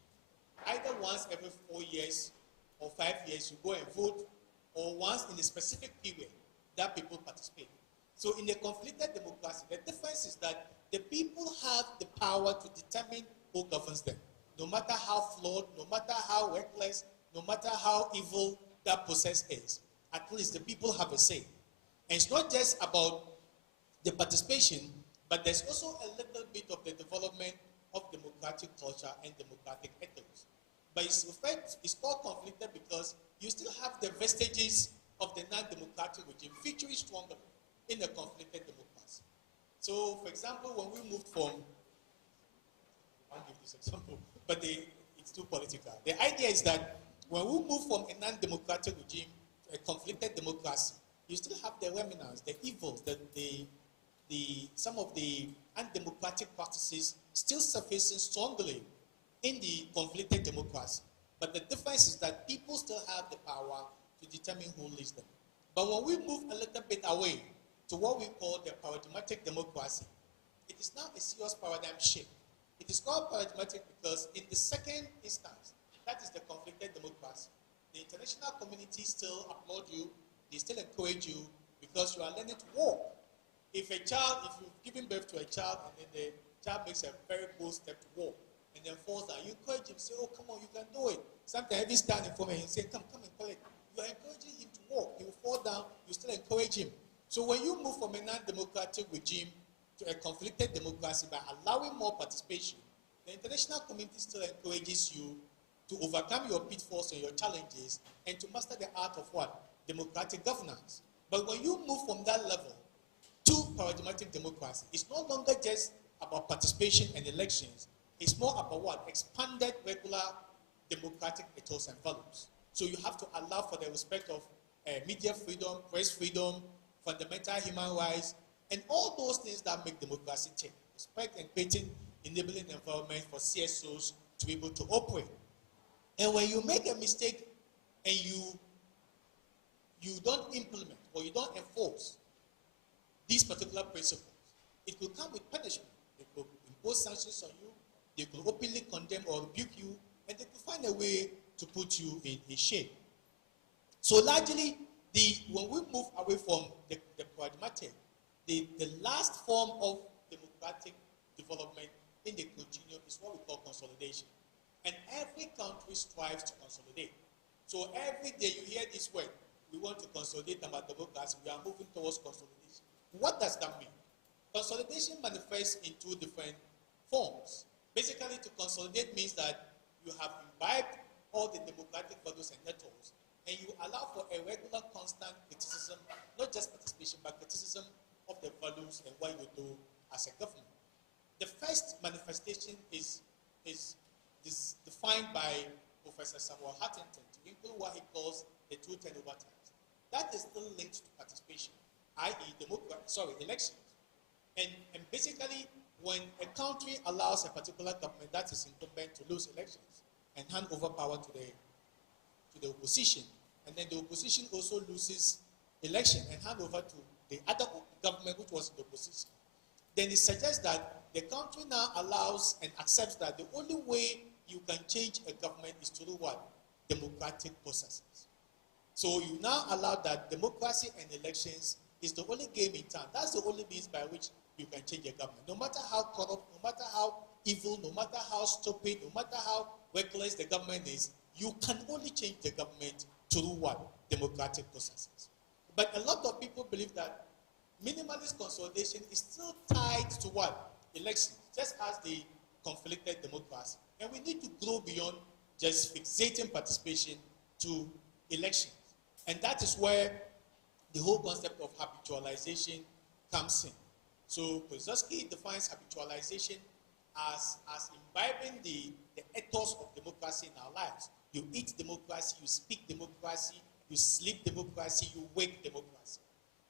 Either once every 4 years or 5 years you go and vote, or once in a specific period that people participate. So in a conflicted democracy, the difference is that the people have the power to determine who governs them. No matter how flawed, no matter how reckless, no matter how evil that process is, at least the people have a say. And it's not just about the participation, but there's also a little bit of the development of democratic culture and democratic ethics. But it's called conflicted because you still have the vestiges of the non-democratic regime featuring strongly in the conflicted democracy. So, for example, when we moved from, I'll give this example, but it's too political. The idea is that when we move from a non-democratic regime to a conflicted democracy, you still have the remnants, the evils, some of the undemocratic practices still surfacing strongly in the conflicted democracy. But the difference is that people still have the power to determine who leads them. But when we move a little bit away to what we call the paradigmatic democracy, it is now a serious paradigm shift. It is called paradigmatic because in the second instance, that is the conflicted democracy, the international community still applaud you, they still encourage you because you are learning to walk. If you've given birth to a child and then the child makes a very bold step to walk and then falls down, you encourage him, say, oh, come on, you can do it. Sometimes every stand in front of him and say, come and collect. You are encouraging him to walk. He will fall down, you still encourage him. So when you move from a non-democratic regime to a conflicted democracy by allowing more participation, the international community still encourages you to overcome your pitfalls and your challenges and to master the art of what? Democratic governance. But when you move from that level to paradigmatic democracy, it's no longer just about participation and elections. It's more about what? Expanded regular democratic ethos and values. So you have to allow for the respect of media freedom, press freedom, fundamental human rights, and all those things that make democracy tick. Respect and creating enabling environment for CSOs to be able to operate. And when you make a mistake and you don't implement or you don't enforce these particular principles, it will come with punishment. They could impose sanctions on you, they could openly condemn or rebuke you, and they could find a way to put you in shame. So largely, when we move away from the pragmatic, the last form of democratic development in the continuum is what we call consolidation. And every country strives to consolidate. So every day you hear this word, we want to consolidate our democracy, we are moving towards consolidation. What does that mean? Consolidation manifests in two different forms. Basically, to consolidate means that you have imbibed all the democratic values and ethos, and you allow for a regular, constant criticism, not just participation, but criticism of the values and what you do as a government. The first manifestation is defined by Professor Samuel Huntington to include what he calls the two turnover times. that is still linked to participation, i.e. elections. And basically, when a country allows a particular government that is incumbent to lose elections and hand over power to the opposition, and then the opposition also loses election and hand over to the other government which was in the opposition, then it suggests that the country now allows and accepts that the only way you can change a government is through what? Democratic processes. So you now allow that democracy and elections is the only game in town. That's the only means by which you can change a government. No matter how corrupt, no matter how evil, no matter how stupid, no matter how reckless the government is, you can only change the government through what? Democratic processes. But a lot of people believe that minimalist consolidation is still tied to what? Elections, just as the conflicted democracy. And we need to grow beyond just fixating participation to elections. And that is where the whole concept of habitualization comes in. So Krzyzewski defines habitualization as imbibing the ethos of democracy in our lives. You eat democracy, you speak democracy, you sleep democracy, you wake democracy.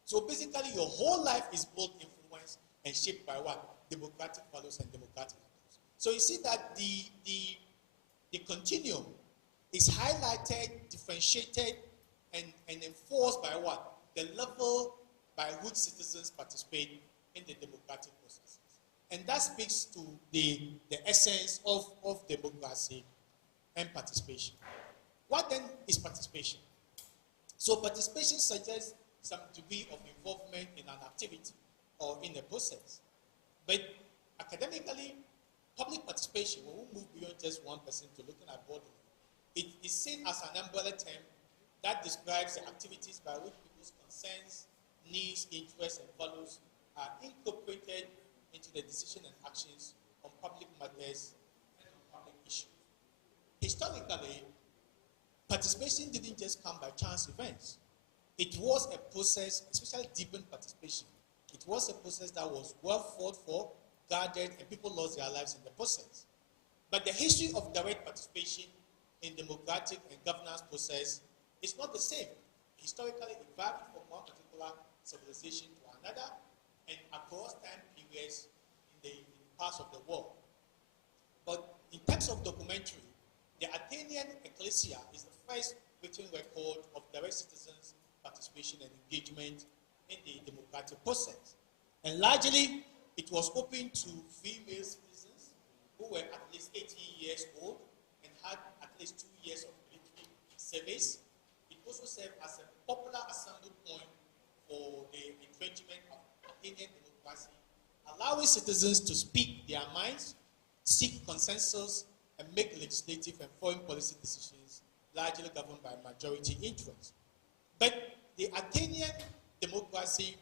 So basically your whole life is both influenced and shaped by what? Democratic values and democratic values. So you see that the continuum is highlighted, differentiated, and enforced by what? The level by which citizens participate in the democratic processes. And that speaks to the essence of democracy and participation. What then is participation? So participation suggests some degree of involvement in an activity or in a process. But academically, public participation, when we move beyond just one person to looking at body, it is seen as an umbrella term that describes the activities by which people's concerns, needs, interests, and values are incorporated into the decision and actions on public matters and on public issues. Historically, participation didn't just come by chance events. It was a process, especially deepened participation. It was a process that was well fought for, guarded, and people lost their lives in the process. But the history of direct participation in democratic and governance process is not the same. Historically, it varied from one particular civilization to another and across time periods in parts of the world. But in terms of documentary, the Athenian ecclesia is the first written record of direct citizens' participation and engagement in the democratic process. And largely, it was open to female citizens who were at least 18 years old and had at least 2 years of military service. It also served as a popular assembly point for the entrenchment of Athenian democracy, allowing citizens to speak their minds, seek consensus, and make legislative and foreign policy decisions largely governed by majority interest. But the Athenian democracy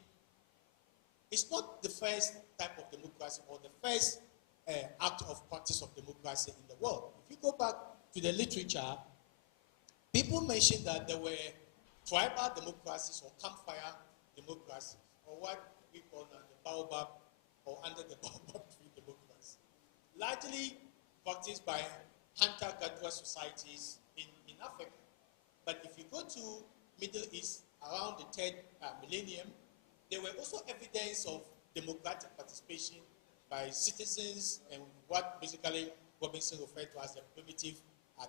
is not the first type of democracy or the first act of practice of democracy in the world. If you go back to the literature, people mention that there were tribal democracies or campfire democracies, or what we call now the baobab or under the baobab tree democracy, largely practiced by hunter-gatherer societies in Africa. But if you go to Middle East around the 3rd millennium, there were also evidence of democratic participation by citizens and what basically Robinson referred to as the primitive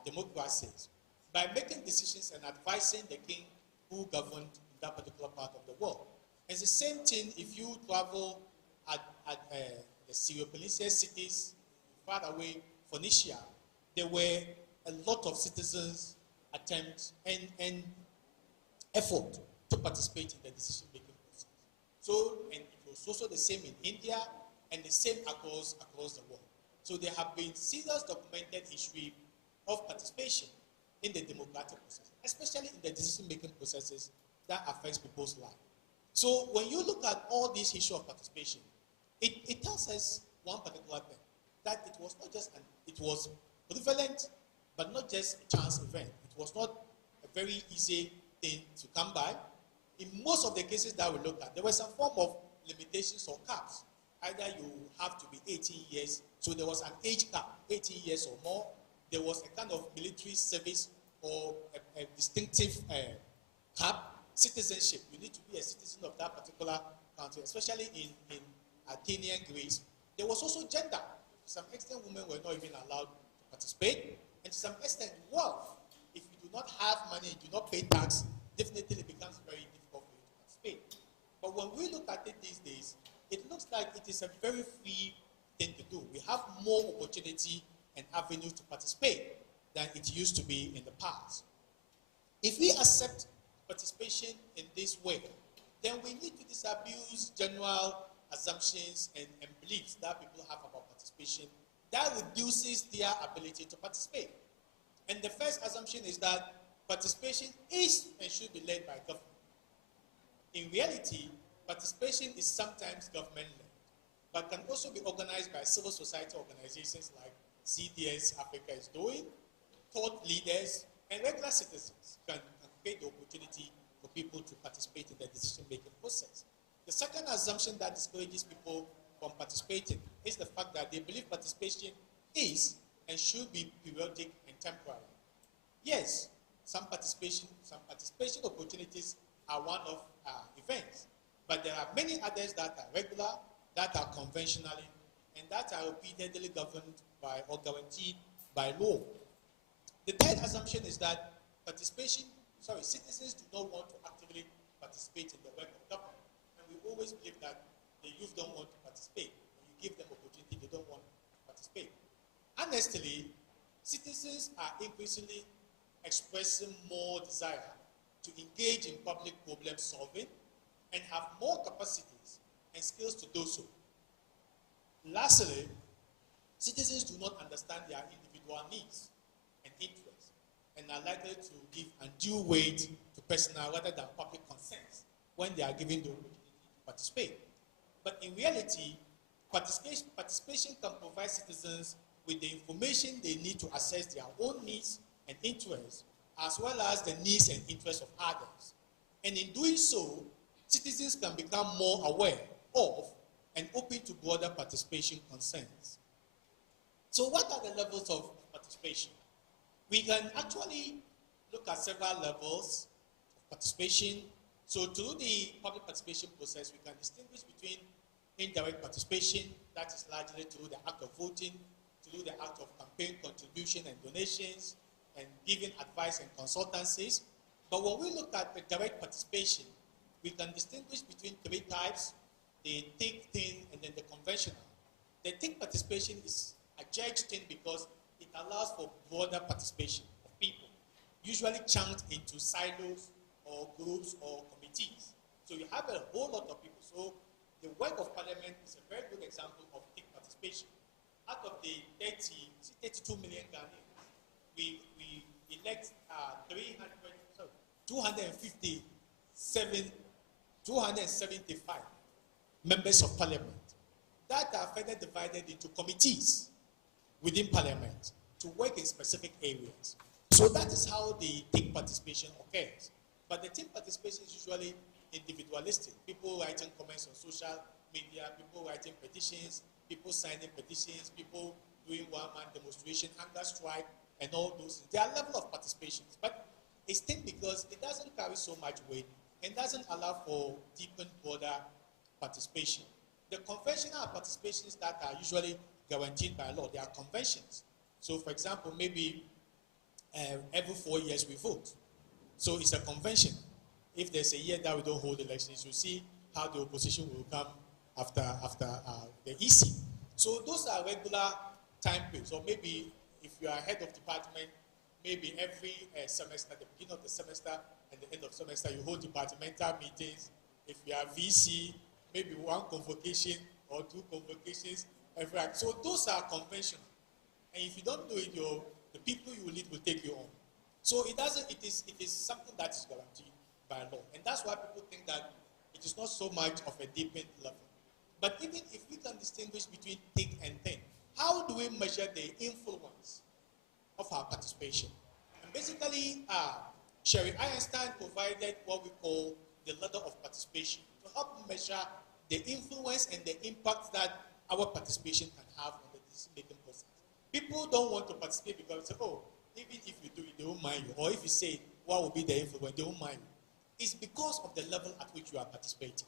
democracies, by making decisions and advising the king who governed in that particular part of the world. And it's the same thing if you travel at the Syrophoenician cities far away, Phoenicia. There were a lot of citizens' attempts and effort to participate in the decision-making process. So, and it was also the same in India and the same across the world. So there have been serious documented history of participation in the democratic process, especially in the decision-making processes that affects people's life. So when you look at all this history of participation, it tells us one particular thing, that it was not just it was prevalent, but not just a chance event. It was not a very easy thing to come by. In most of the cases that we look at, there was some form of limitations or caps. Either you have to be 18 years, so there was an age cap, 18 years or more. There was a kind of military service or a distinctive cap. citizenship. You need to be a citizen of that particular country, especially in Athenian Greece. There was also gender. To some extent, women were not even allowed to participate. And to some extent, wealth. If you do not have money, you do not pay tax, definitely it becomes very difficult for you to participate. But when we look at it these days, it looks like it is a very free thing to do. We have more opportunity and avenues to participate than it used to be in the past. If we accept participation in this way, then we need to disabuse general assumptions and beliefs that people have about participation that reduces their ability to participate. And the first assumption is that participation is and should be led by government. In reality, participation is sometimes government-led, but can also be organized by civil society organizations like CDS Africa is doing, thought leaders, and regular citizens can create the opportunity for people to participate in the decision-making process. The second assumption that discourages people from participating is the fact that they believe participation is and should be periodic and temporary. Yes, some participation opportunities are one-off events, but there are many others that are regular, that are conventionally, and that are repeatedly governed by or guaranteed by law. The third assumption is that citizens do not want to actively participate in the work of government. And we always believe that the youth don't want to participate. When you give them opportunity, they don't want to participate. Honestly, citizens are increasingly expressing more desire to engage in public problem solving and have more capacities and skills to do so. Lastly, citizens do not understand their individual needs and interests and are likely to give undue weight to personal rather than public concerns when they are given the opportunity to participate. But in reality, participation can provide citizens with the information they need to assess their own needs and interests, as well as the needs and interests of others. And in doing so, citizens can become more aware of and open to broader participation concerns. So what are the levels of participation? We can actually look at several levels of participation. So through the public participation process, we can distinguish between indirect participation, that is largely through the act of voting, through the act of campaign contribution and donations, and giving advice and consultancies. But when we look at the direct participation, we can distinguish between three types: the thick, thin, and then the conventional. The thick participation is a judged thing because it allows for broader participation of people, usually chunked into silos or groups or committees. So you have a whole lot of people. So the work of parliament is a very good example of thick participation. Out of the 32 million Ghanaians, we elect 275 members of parliament that are further divided into committees within parliament to work in specific areas. So that is how the thick participation occurs. But the thick participation is usually individualistic. People writing comments on social media, people writing petitions, people signing petitions, people doing one-man demonstration, hunger strike, and all those. There are level of participations, but it's thick because it doesn't carry so much weight and doesn't allow for deepened broader participation. The conventional participations that are usually guaranteed by law, they are conventions. So, for example, maybe every 4 years we vote. So it's a convention. If there's a year that we don't hold elections, you see how the opposition will come after the EC. So those are regular time periods. Or maybe if you are head of department, maybe every semester, the beginning of the semester and the end of semester, you hold departmental meetings. If you are VC, maybe one convocation or two convocations every act. So those are conventional. And if you don't do it, the people you will lead will take you on. So it is something that is guaranteed by law. And that's why people think that it is not so much of a deepened level. But even if we can distinguish between thick and thin, how do we measure the influence of our participation? And basically, Sherry Einstein provided what we call the ladder of participation to help measure the influence and the impact that our participation can have on the decision-making process. People don't want to participate because they say, oh, even if you do it, they won't mind you. Or if you say, what will be the influence, they won't mind you. is because of the level at which you are participating.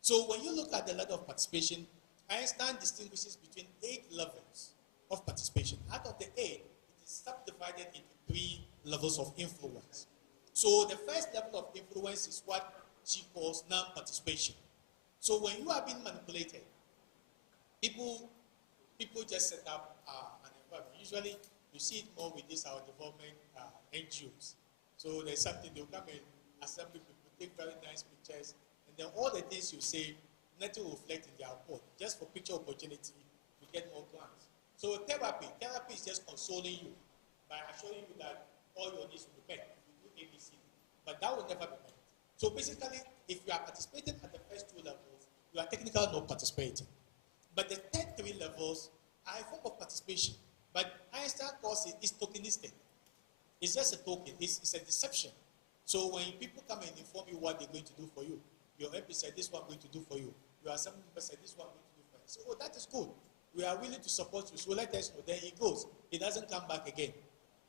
So when you look at the level of participation, Einstein distinguishes between 8 levels of participation. Out of the 8, it is subdivided into 3 levels of influence. So the first level of influence is what she calls non-participation. So when you are being manipulated, people just set up an environment. Usually, you see it more with this our development NGOs. So there's something, they'll come and assemble people, take very nice pictures, and then all the things you say, nothing will reflect in their report, just for picture opportunity to get more grants. So therapy is just consoling you by assuring you that all your needs will be met if you do ABC, but that will never be met. So basically, if you are participating at the first 2 levels, you are technically not participating. But the third 3 levels are a form of participation. But Einstein calls it is tokenistic. It's just a token. It's a deception. So when people come and inform you what they're going to do for you, your MP said this one I'm going to do for you. Your assembly member said this one I'm going to do for you. So that is good. We are willing to support you. So let us know. Then he goes. He doesn't come back again.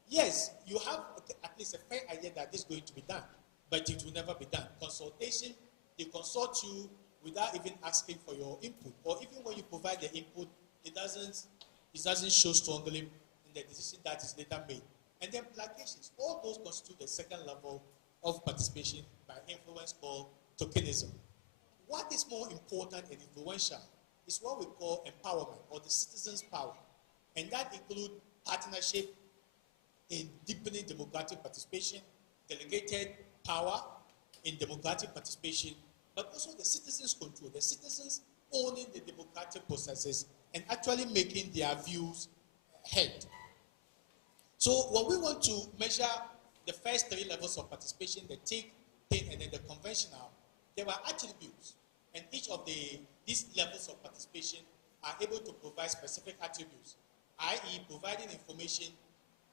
Yes, you have at least a fair idea that this is going to be done, but it will never be done. Consultation, they consult you without even asking for your input, or even when you provide the input, it doesn't show strongly in the decision that is later made. And then placations, all those constitute the second level of participation by influence called tokenism. What is more important and influential is what we call empowerment, or the citizens' power, and that includes partnership in deepening democratic participation, delegated power in democratic participation, but also the citizens' control, the citizens owning the democratic processes and actually making their views heard. So when we want to measure the first 3 levels of participation, the tick, thin, and then the conventional, there are attributes, and each of these levels of participation are able to provide specific attributes, i.e. providing information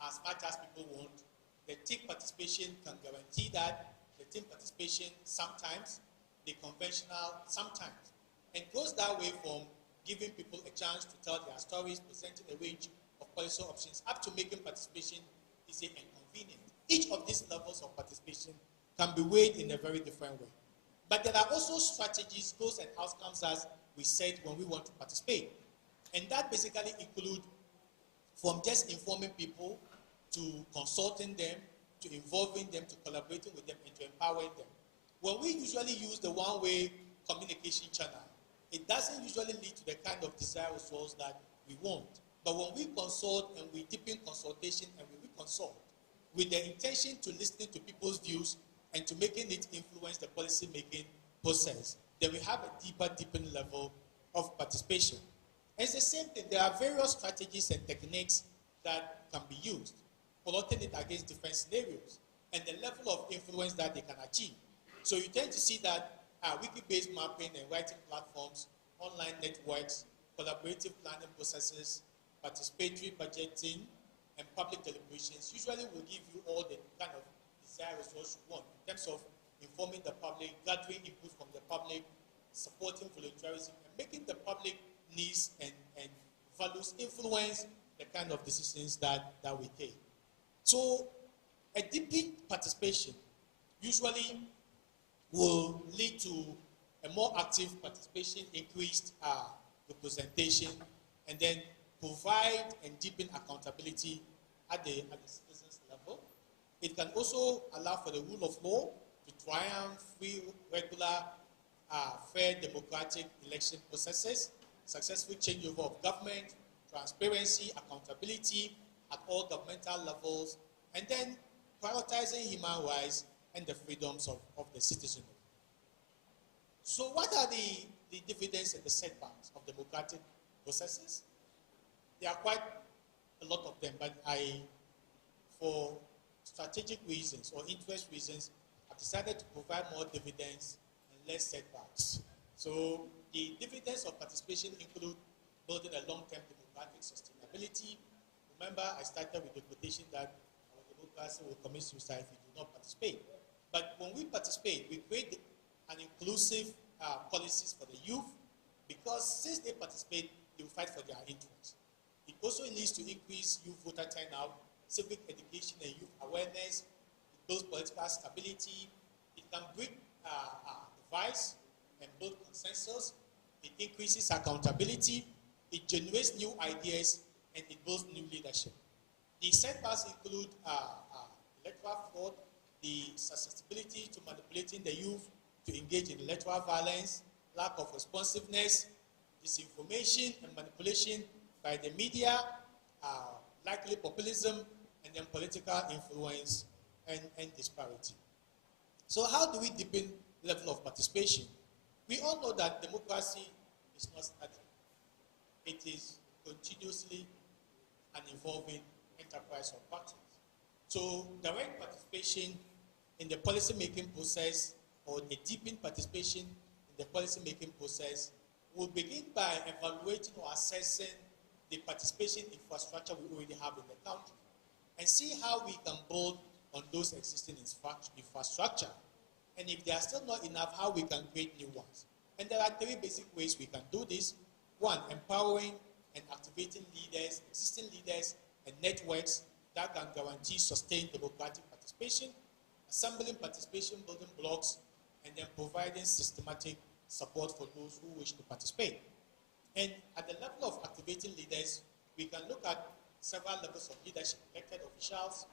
as much as people want. The tick participation can guarantee that, the thin participation sometimes, the conventional sometimes. And goes that way from giving people a chance to tell their stories, presenting a range of policy options, up to making participation easy and convenient. Each of these levels of participation can be weighed in a very different way. But there are also strategies, goals, and outcomes as we said when we want to participate. And that basically include from just informing people to consulting them, to involving them, to collaborating with them, and to empowering them. When we usually use the one-way communication channel, it doesn't usually lead to the kind of desired results that we want. But when we consult and we deepen consultation and we consult with the intention to listening to people's views and to making it influence the policy-making process, then we have a deepened level of participation. And it's the same thing. There are various strategies and techniques that can be used, plotting it against different scenarios, and the level of influence that they can achieve. So you tend to see that wiki-based mapping and writing platforms, online networks, collaborative planning processes, participatory budgeting, and public deliberations usually will give you all the kind of desired results you want in terms of informing the public, gathering input from the public, supporting voluntarism, and making the public needs and values influence the kind of decisions that we take. So a deepened participation usually will lead to a more active participation, increased representation, and then provide and deepen accountability at the citizens level. It can also allow for the rule of law to triumph, free, regular, fair democratic election processes, successful changeover of government, transparency, accountability at all governmental levels, and then prioritizing human rights and the freedoms of the citizenry. So what are the dividends and the setbacks of democratic processes? There are quite a lot of them, but for strategic reasons or interest reasons, I've decided to provide more dividends and less setbacks. So the dividends of participation include building a long-term democratic sustainability. Remember, I started with the quotation that our democracy will commit suicide if we do not participate. But when we participate, we create an inclusive policies for the youth, because since they participate, they will fight for their interests. It also needs to increase youth voter turnout, civic education and youth awareness. It builds political stability. It can bring advice and build consensus. It increases accountability. It generates new ideas, and it builds new leadership. The setbacks include electoral fraud, the susceptibility to manipulating the youth to engage in electoral violence, lack of responsiveness, disinformation and manipulation by the media, likely populism, and then political influence and disparity. So how do we deepen level of participation? We all know that democracy is not static. It is continuously an evolving enterprise of parties. So direct participation in the policy-making process, or a deepened participation in the policy-making process, will begin by evaluating or assessing the participation infrastructure we already have in the country, and see how we can build on those existing infrastructure. And if they are still not enough, how we can create new ones. And there are three basic ways we can do this. One, empowering and activating leaders, existing leaders and networks that can guarantee sustained democratic participation, assembling participation building blocks, and then providing systematic support for those who wish to participate. And at the level of activating leaders, we can look at several levels of leadership: elected officials,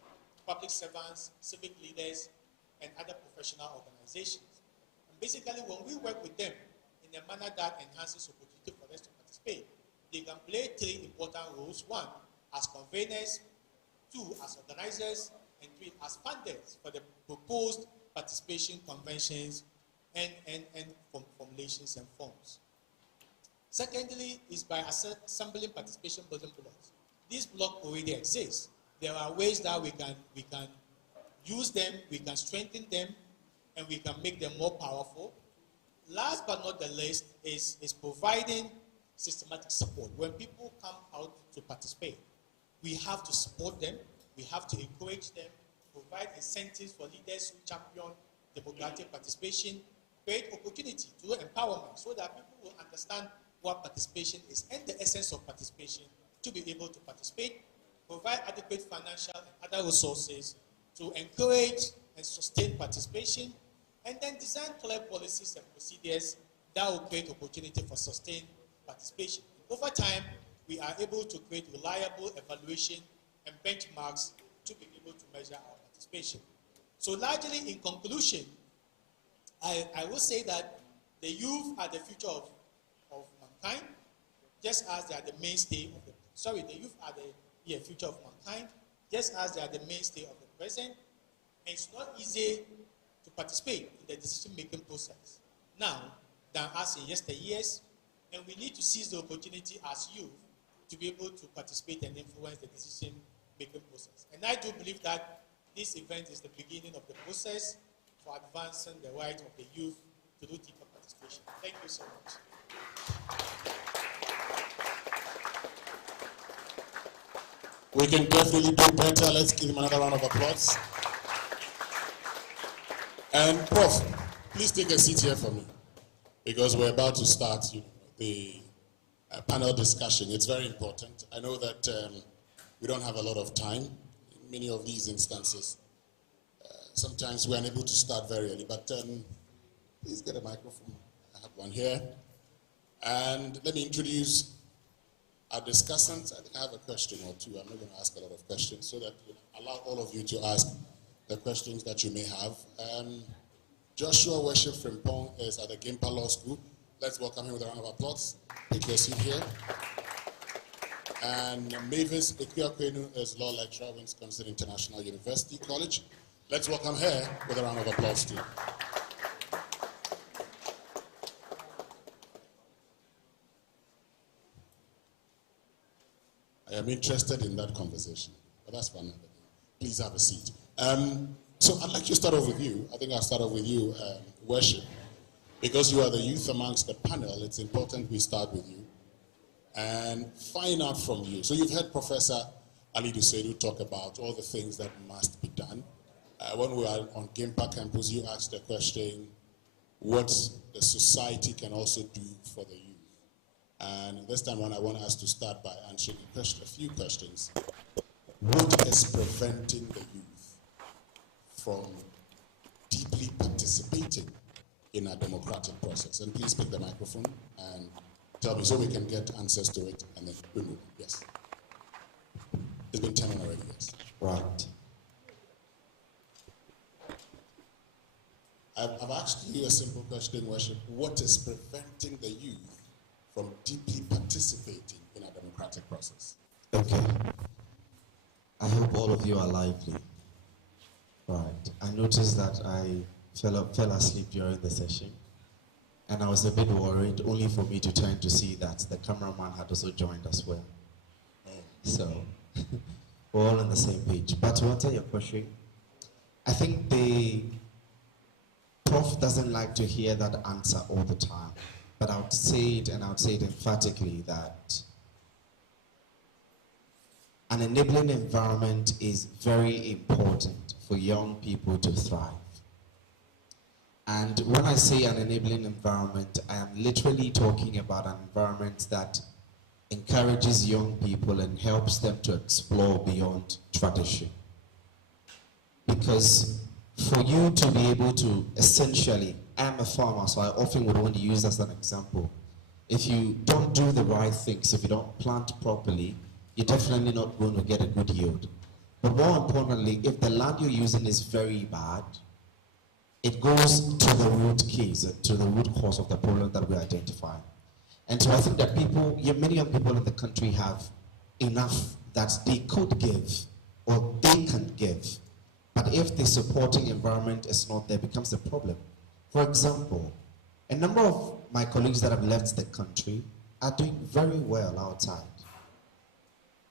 public servants, civic leaders, and other professional organizations. And basically, when we work with them in a manner that enhances opportunity for us to participate, they can play three important roles: one, as conveners; two, as organizers; and three, as funders for the proposed participation conventions and formulations and forms. Secondly, is by assembling participation building blocks. These blocks already exist. There are ways that we can use them, we can strengthen them, and we can make them more powerful. Last but not the least is providing systematic support. When people come out to participate, we have to support them, we have to encourage them, provide incentives for leaders who champion democratic participation, create opportunity to empowerment so that people will understand what participation is and the essence of participation to be able to participate, provide adequate financial and other resources to encourage and sustain participation, and then design clear policies and procedures that will create opportunity for sustained participation. Over time, we are able to create reliable evaluation and benchmarks to be able to measure our participation. So largely, in conclusion, I will say that the youth are the future of mankind, just as they are the mainstay of the youth are the future of mankind, just as they are the mainstay of the present. And it's not easy to participate in the decision-making process now than as in yesteryears, and we need to seize the opportunity as youth to be able to participate and influence the decision-making process. And I do believe that this event is the beginning of the process for advancing the right of the youth to do deeper participation. Thank you so much. We can definitely do better. Let's give him another round of applause. And Prof, please take a seat here for me, because we're about to start the panel discussion. It's very important. I know that we don't have a lot of time in many of these instances. Sometimes we're unable to start very early, but please get a microphone. I have one here. And let me introduce our discussants. I think I have a question or two. I'm not going to ask a lot of questions, so that allow all of you to ask the questions that you may have. Joshua Worship Frimpong is at the Gimpa Law School. Let's welcome him with a round of applause. Take your seat here. And Mavis Ekuakwenu is law lecturer at Wisconsin International University College. Let's welcome her with a round of applause too. I am interested in that conversation, but that's fun. Please have a seat. So I'd like to start off with you. I think I'll start off with you, Worship. Because you are the youth amongst the panel, it's important we start with you and find out from you. So you've heard Professor Ali Duseidu talk about all the things that must be done. When we were on Gimpa campus, you asked the question, what the society can also do for the youth. And this time around, I want us to start by answering a few questions. What is preventing the youth from deeply participating participating in our democratic process? And please pick the microphone and tell me so we can get answers to it and then we move. Yes. It's been 10 already, yes. Right. I've asked you a simple question, Worship. What is preventing the youth from deeply participating in our democratic process? Okay. I hope all of you are lively. Right. I noticed that I fell asleep during the session, and I was a bit worried, only for me to turn to see that the cameraman had also joined as well. So, we're all on the same page. But to answer your question, I think the Prof doesn't like to hear that answer all the time. But I would say it, and I would say it emphatically, that an enabling environment is very important for young people to thrive. And when I say an enabling environment, I am literally talking about an environment that encourages young people and helps them to explore beyond tradition. Because for you to be able to essentially, I'm a farmer, so I often would want to use as an example. If you don't do the right things, if you don't plant properly, you're definitely not going to get a good yield. But more importantly, if the land you're using is very bad, it goes to the root case, to the root cause of the problem that we identify. And so I think that many young people in the country have enough that they could give, or they can give. But if the supporting environment is not there, it becomes a problem. For example, a number of my colleagues that have left the country are doing very well outside.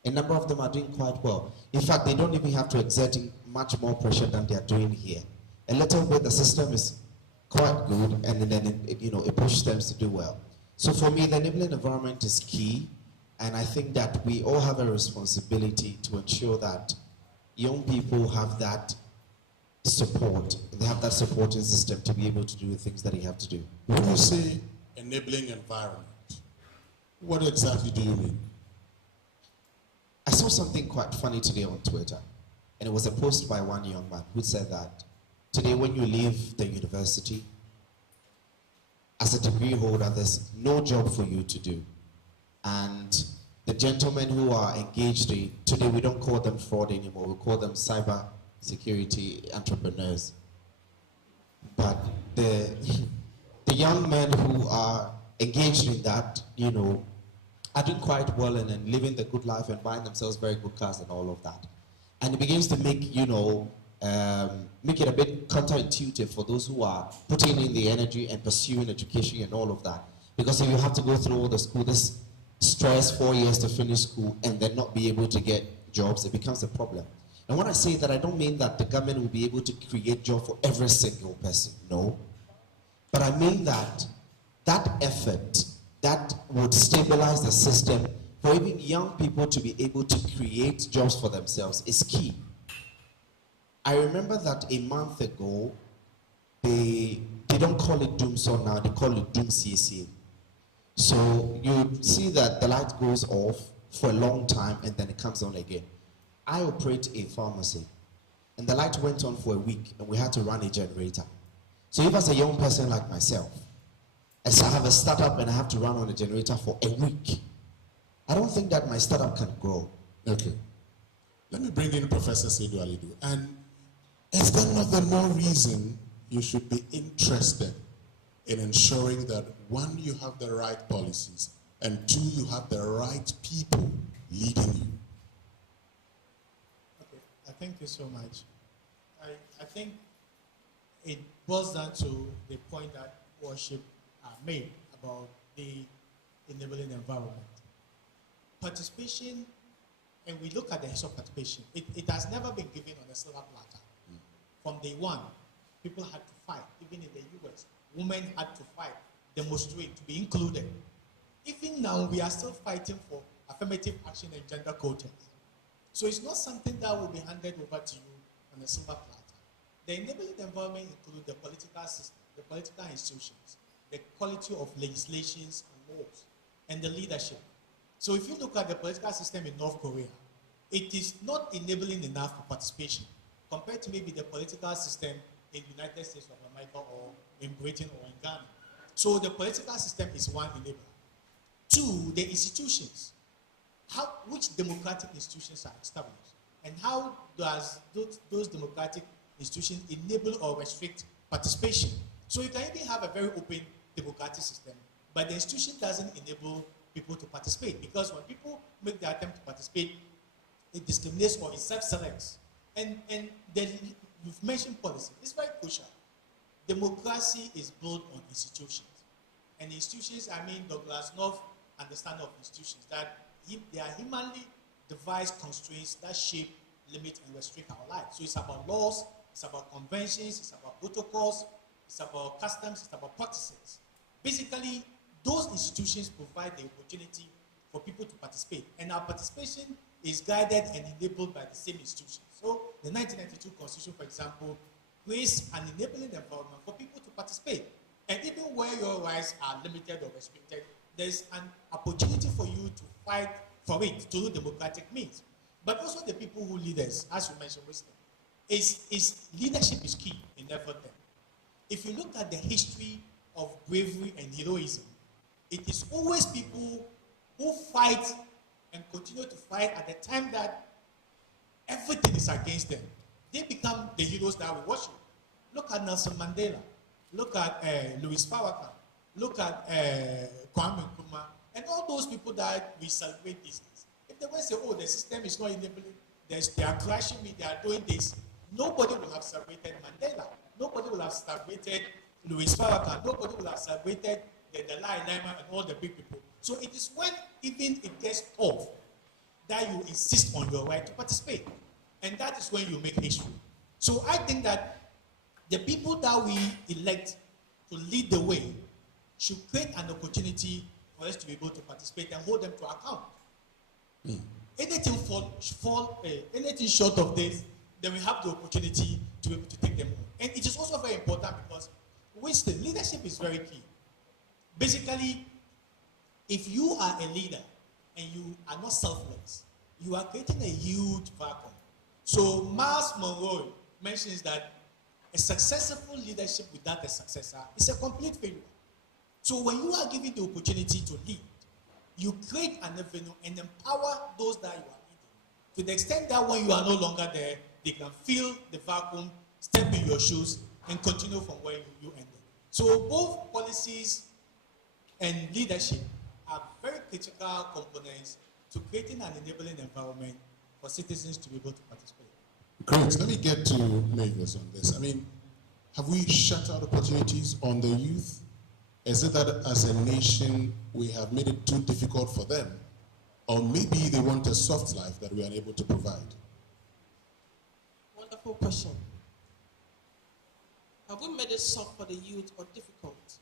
A number of them are doing quite well. In fact, they don't even have to exert much more pressure than they are doing here. A little bit, the system is quite good, and then it pushes them to do well. So for me, the enabling environment is key, and I think that we all have a responsibility to ensure that young people have that support. They have that supporting system to be able to do the things that they have to do. When you say enabling environment, what exactly do you mean? I saw something quite funny today on Twitter, and it was a post by one young man who said that today when you leave the university, as a degree holder, there's no job for you to do. And the gentlemen who are engaged today, we don't call them fraud anymore, we call them cyber security entrepreneurs. But the young men who are engaged in that, are doing quite well and living the good life and buying themselves very good cars and all of that. And it begins to make, make it a bit counterintuitive for those who are putting in the energy and pursuing education and all of that. Because if you have to go through all the school, this stress, 4 years to finish school and then not be able to get jobs, it becomes a problem. And when I say that, I don't mean that the government will be able to create jobs for every single person, no. But I mean that effort that would stabilize the system for even young people to be able to create jobs for themselves is key. I remember that a month ago, they don't call it Doomsor now, they call it Doom CC. So you see that the light goes off for a long time and then it comes on again. I operate a pharmacy and the light went on for a week and we had to run a generator. So if as a young person like myself, as I have a startup and I have to run on a generator for a week, I don't think that my startup can grow. Okay. Let me bring in Professor Seydou Alidou. And is there not the more reason you should be interested in ensuring that, one, you have the right policies, and two, you have the right people leading you? Okay, thank you so much. I think it boils down to the point that Worship made about the enabling environment. Participation, and we look at the history of participation, it has never been given on a silver platter. From day one, people had to fight. Even in the US, women had to fight, demonstrate, to be included. Even now, we are still fighting for affirmative action and gender quotas. So it's not something that will be handed over to you on a silver platter. The enabling environment includes the political system, the political institutions, the quality of legislations and laws, and the leadership. So if you look at the political system in North Korea, it is not enabling enough for participation compared to maybe the political system in the United States of America or in Britain or in Ghana. So the political system is one enabler. Two, the institutions. Which democratic institutions are established? And how does those democratic institutions enable or restrict participation? So you can even have a very open democratic system, but the institution doesn't enable people to participate, because when people make the attempt to participate, it discriminates or it self-selects. And you've mentioned policy. It's very crucial. Democracy is built on institutions. And institutions, I mean Douglas North understanding of institutions, that they are humanly devised constraints that shape, limit, and restrict our lives. So it's about laws, it's about conventions, it's about protocols, it's about customs, it's about practices. Basically, those institutions provide the opportunity for people to participate. And our participation is guided and enabled by the same institutions. So the 1992 Constitution, for example, creates an enabling environment for people to participate. And even where your rights are limited or restricted, there's an opportunity for you to fight for it through democratic means. But also the people who lead us, as you mentioned, wisdom, leadership is key in everything. If you look at the history of bravery and heroism, it is always people who fight and continue to fight at the time that everything is against them. They become the heroes that we worship. Look at Nelson Mandela. Look at Louis Farrakhan. Look at Kwame Nkrumah. And all those people that we celebrate these days. If they were to say, oh, the system is not enabling, they are crashing me, they are doing this, nobody will have celebrated Mandela. Nobody will have celebrated Louis Farrakhan. Nobody will have celebrated the Dalai Lama and all the big people. So it is when even it gets tough that you insist on your right to participate. And that is when you make history. So I think that the people that we elect to lead the way should create an opportunity for us to be able to participate and hold them to account. Anything anything short of this, then we have the opportunity to be able to take them home. And it is also very important because wisdom, leadership is very key. Basically, if you are a leader and you are not selfless, you are creating a huge vacuum. So Miles Monroe mentions that a successful leadership without a successor is a complete failure. So when you are given the opportunity to lead, you create an avenue and empower those that you are leading, to the extent that when you are no longer there, they can fill the vacuum, step in your shoes, and continue from where you ended. So both policies and leadership are very critical components to creating an enabling environment for citizens to be able to participate. Great. Let me get to Mavis on this. I mean, have we shut out opportunities on the youth? Is it that as a nation we have made it too difficult for them? Or maybe they want a soft life that we are unable to provide? Wonderful question. Have we made it soft for the youth or difficult?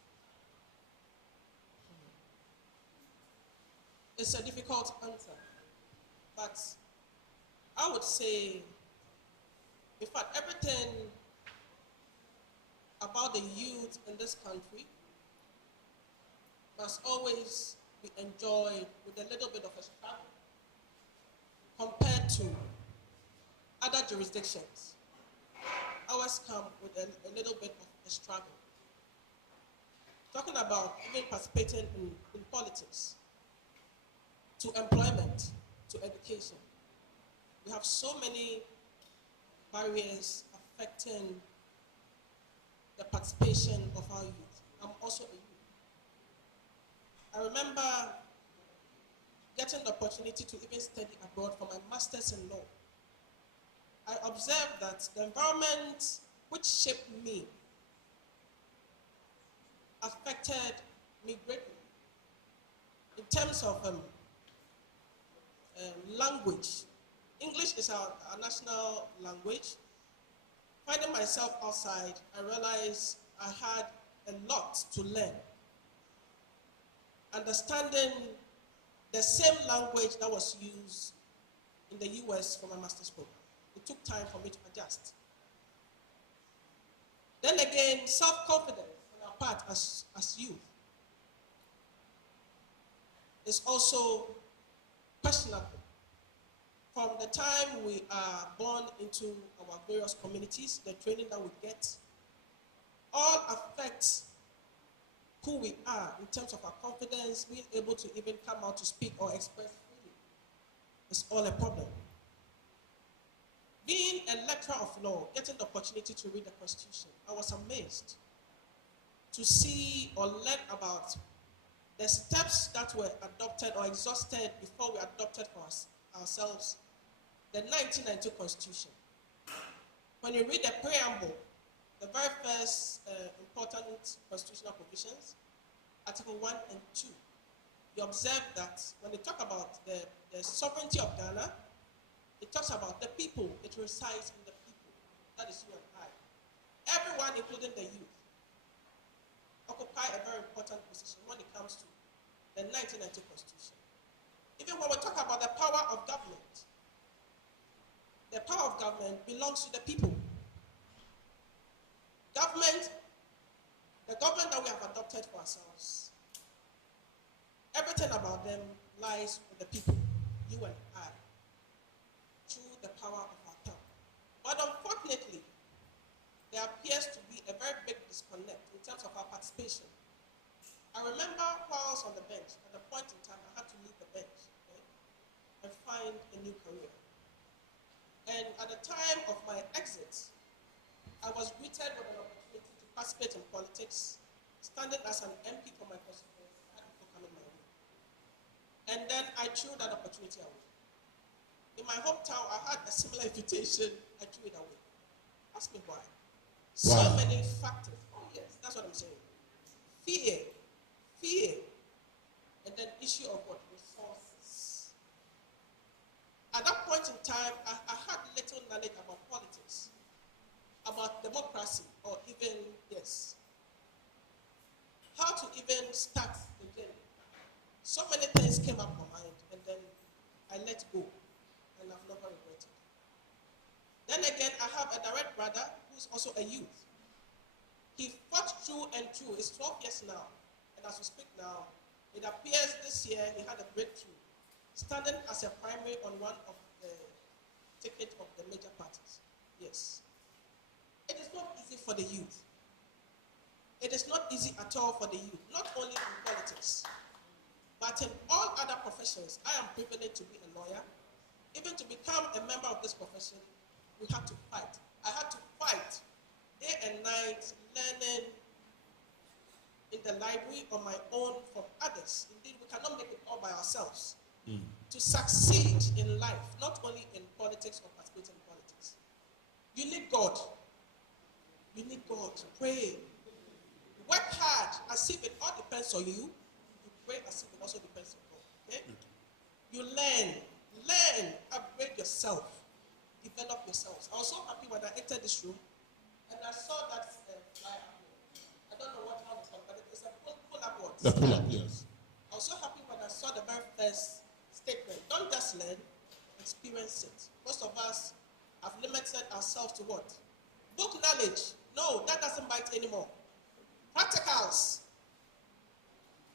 It's a difficult answer. But I would say, in fact, everything about the youth in this country must always be enjoyed with a little bit of a struggle compared to other jurisdictions. Ours come with a little bit of a struggle. Talking about even participating in politics, to employment, to education. We have so many barriers affecting the participation of our youth. I'm also a youth. I remember getting the opportunity to even study abroad for my master's in law. I observed that the environment which shaped me affected me greatly in terms of language. English is our national language. Finding myself outside, I realized I had a lot to learn. Understanding the same language that was used in the US for my master's program. It took time for me to adjust. Then again, self-confidence on our part as youth is also questionable. From the time we are born into our various communities, the training that we get, all affect who we are in terms of our confidence, being able to even come out to speak or express freely. It's all a problem. Being a lecturer of law, getting the opportunity to read the Constitution, I was amazed to see or learn about the steps that were adopted or exhausted before we adopted for ourselves the 1992 Constitution. When you read the preamble, the very first important constitutional provisions, Article 1 and 2, you observe that when they talk about the sovereignty of Ghana, it talks about the people, it resides in the people. That is you and I. Everyone, including the youth, occupy a very important position when it comes to the 1990 Constitution. Even when we talk about the power of government, the power of government belongs to the people. The government that we have adopted for ourselves, everything about them lies with the people, you and I, through the power of our tongue. But unfortunately, there appears to be a very big disconnect in terms of our participation. I remember while I was on the bench, at a point in time, I had to leave the bench, okay, and find a new career. And at the time of my exit, I was greeted with an opportunity to participate in politics, standing as an MP for my constituency. I had people coming my way. And then I threw that opportunity away. In my hometown, I had a similar invitation. I threw it away. Ask me why. So many factors. Oh yes, that's what I'm saying. Fear, and then issue of what? Resources. At that point in time, I had little knowledge about politics, about democracy, or even, yes, how to even start the journey. So many things came up my mind, and then I let go, and I've never regretted. Then again, I have a direct brother who's also a youth. He fought through and through. It's 12 years now. And as we speak now, it appears this year he had a breakthrough, standing as a primary on one of the tickets of the major parties. Yes. It is not easy for the youth. It is not easy at all for the youth, not only in politics, but in all other professions. I am privileged to be a lawyer. Even to become a member of this profession, we had to fight. I had to fight day and night, learning in the library on my own from others. Indeed, we cannot make it all by ourselves. To succeed in life, not only in politics or participating in politics. You need God. You need God to pray. Work hard as if it all depends on you. You pray as if it also depends on God. Okay? You learn, upgrade yourself, develop yourselves. I was so happy when I entered this room and I saw that flyer. I don't know how it's called, but it's a pull-up word. The pull-up, yes. I was so happy when I saw the very first statement. Don't just learn, experience it. Most of us have limited ourselves to what? Book knowledge. No, that doesn't bite anymore. Practicals.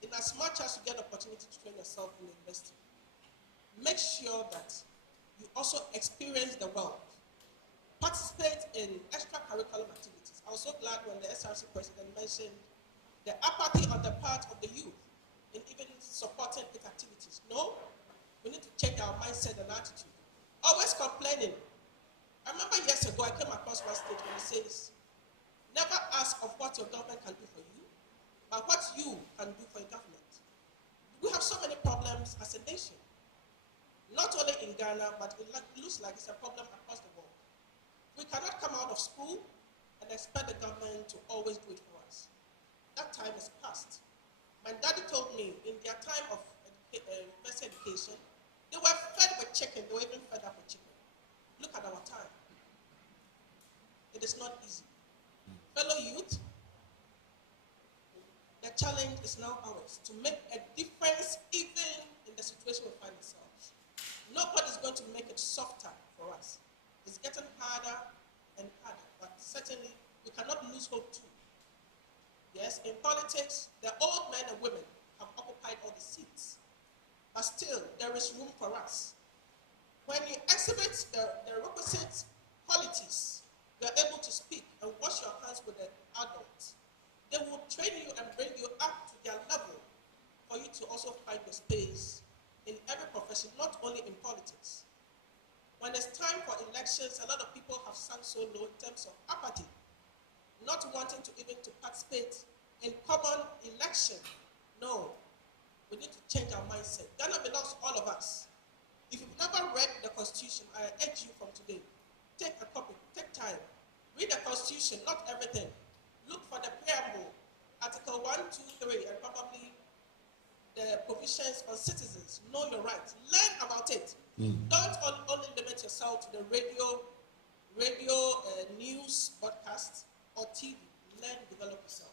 In as much as you get the opportunity to train yourself in the university, make sure that you also experience the world. Participate in extracurricular activities. I was so glad when the SRC president mentioned the apathy on the part of the youth in even supporting its activities. No, we need to change our mindset and attitude. Always complaining. I remember years ago I came across one statement that says, never ask of what your government can do for you, but what you can do for your government. We have so many problems as a nation. Not only in Ghana, but it looks like it's a problem across the world. We cannot come out of school and expect the government to always do it for us. That time is past. My daddy told me in their time of basic education, they were fed with chicken. They were even fed up with chicken. Look at our time. It is not easy. Fellow youth, the challenge is now ours to make a difference even in the situation we find ourselves. Nobody's going to make it softer for us. It's getting harder and harder, but certainly we cannot lose hope too. Yes, in politics, the old men and women have occupied all the seats, but still there is room for us. When you exhibit the requisite qualities, you are able to speak and wash your hands with the adults. When it's time for elections, a lot of people have sunk so low in terms of apathy, not wanting to even to participate in common election. No, we need to change our mindset. Ghana belongs to all of us. If you've never read the Constitution, I urge you from today, take a copy, take time, read the Constitution, not everything. Look for the preamble, Article 1, 2, 3, and probably the provisions on citizens. Know your rights. Learn about it. Don't only limit yourself to the radio news broadcast or TV. Learn, develop yourself.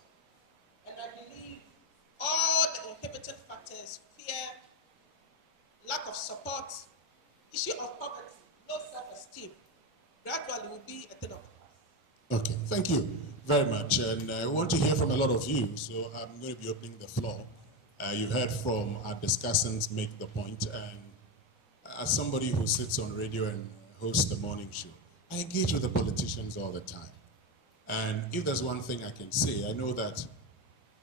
And I believe all the inhibiting factors, fear, lack of support, issue of poverty, low self-esteem, gradually will be a thing of the past. Okay, thank you very much. And I want to hear from a lot of you, so I'm going to be opening the floor. You've heard from our discussants make the point, and as somebody who sits on radio and hosts the morning show, I engage with the politicians all the time. And if there's one thing I can say, I know that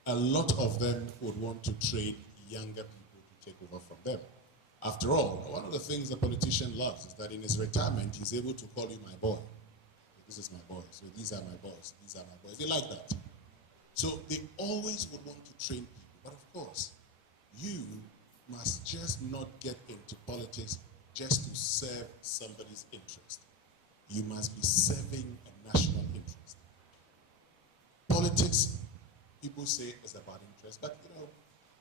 a lot of them would want to train younger people to take over from them. After all, one of the things the politician loves is that in his retirement, he's able to call you my boy. This is my boy, so these are my boys, these are my boys. They like that. So they always would want to train people. But of course, you must just not get into politics just to serve somebody's interest. You must be serving a national interest. Politics, people say, is about interest. But, you know,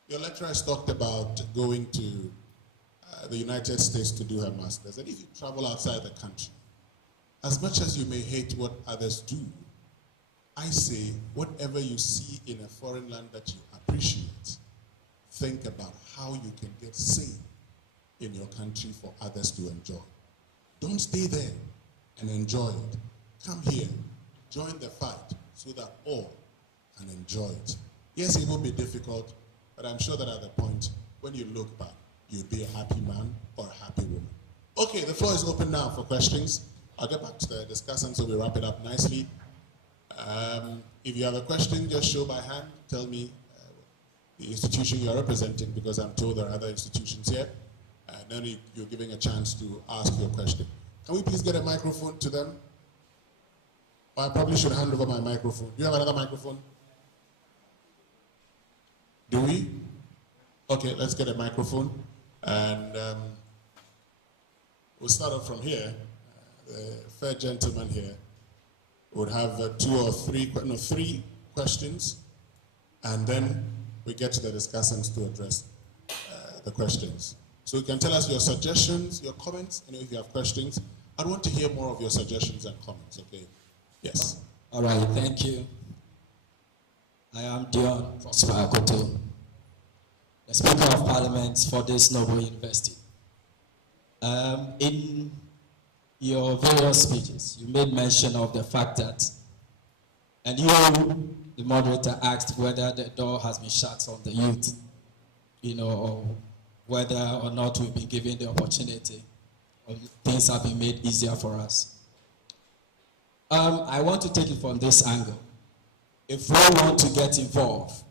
your lecturer has talked about going to the United States to do her master's. And if you travel outside the country, as much as you may hate what others do, I say, whatever you see in a foreign land that you appreciate, think about how you can get same in your country for others to enjoy. Don't stay there and enjoy it. Come here, join the fight so that all can enjoy it. Yes, it will be difficult, but I'm sure that at the point when you look back, you'll be a happy man or a happy woman. Okay, the floor is open now for questions. I'll get back to the discussion so we wrap it up nicely. If you have a question, just show by hand. Tell me the institution you're representing, because I'm told there are other institutions here. And then you're giving a chance to ask your question. Can we please get a microphone to them? Or I probably should hand over my microphone. Do you have another microphone? Do we? Okay, let's get a microphone. And we'll start off from here. The fair gentleman here would have three questions, and then we get to the discussants to address the questions. So you can tell us your suggestions, your comments, and if you have questions. I'd want to hear more of your suggestions and comments, okay? Yes. All right, thank you. I am Dion Prosper Akoto, the Speaker of Parliament for this noble university. In your various speeches, you made mention of the fact that, and you, the moderator, asked whether the door has been shut on the youth, you know, or whether or not we've been given the opportunity, or things have been made easier for us. I want to take it from this angle. If we want to get involved,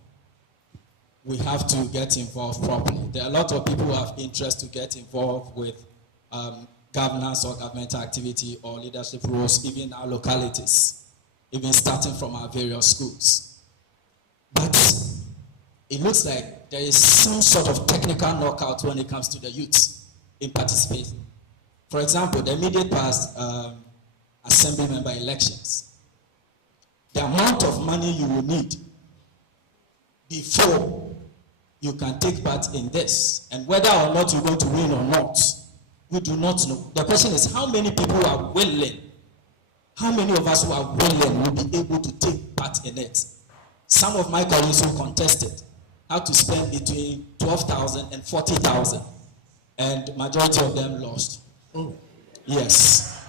we have to get involved properly. There are a lot of people who have interest to get involved with governance or governmental activity or leadership roles, even in our localities, even starting from our various schools. But it looks like there is some sort of technical knockout when it comes to the youth in participating. For example, the immediate past assembly member elections, the amount of money you will need before you can take part in this, and whether or not you're going to win or not, we do not know. The question is, how many people are willing? How many of us who are willing will be able to take part in it? Some of my colleagues who contested had to spend between 12,000 and 40,000, and majority of them lost. Oh. Yes,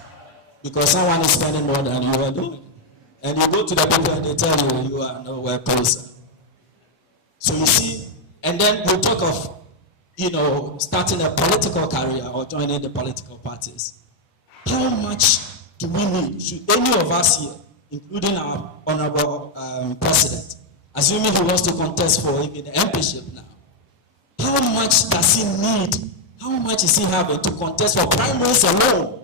because someone is spending more than you are doing, and you go to the people and they tell you you are nowhere closer. So you see, and then we'll talk of, you know, starting a political career or joining the political parties. How much do we need? Should any of us here, including our honorable president, assuming he wants to contest for even the MPship now, how much does he need? How much is he having to contest for primaries alone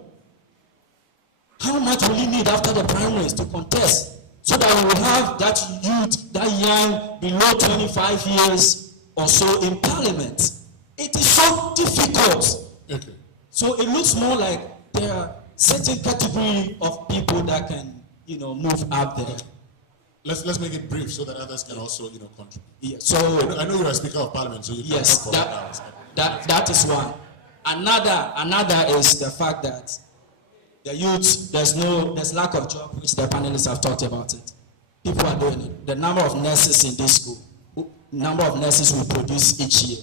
how much will he need after the primaries to contest so that we will have that youth, that young, below 25 years or so in parliament? It is so difficult. Okay. So it looks more like there are certain category of people that can, move up there. Let's make it brief so that others can also, contribute. Yeah, so I know you're a Speaker of Parliament, so you can yes, talk for hours. that is one. Another is the fact that the youth, there's lack of job, which the panelists have talked about it. People are doing it. The number of nurses in this school, number of nurses we produce each year,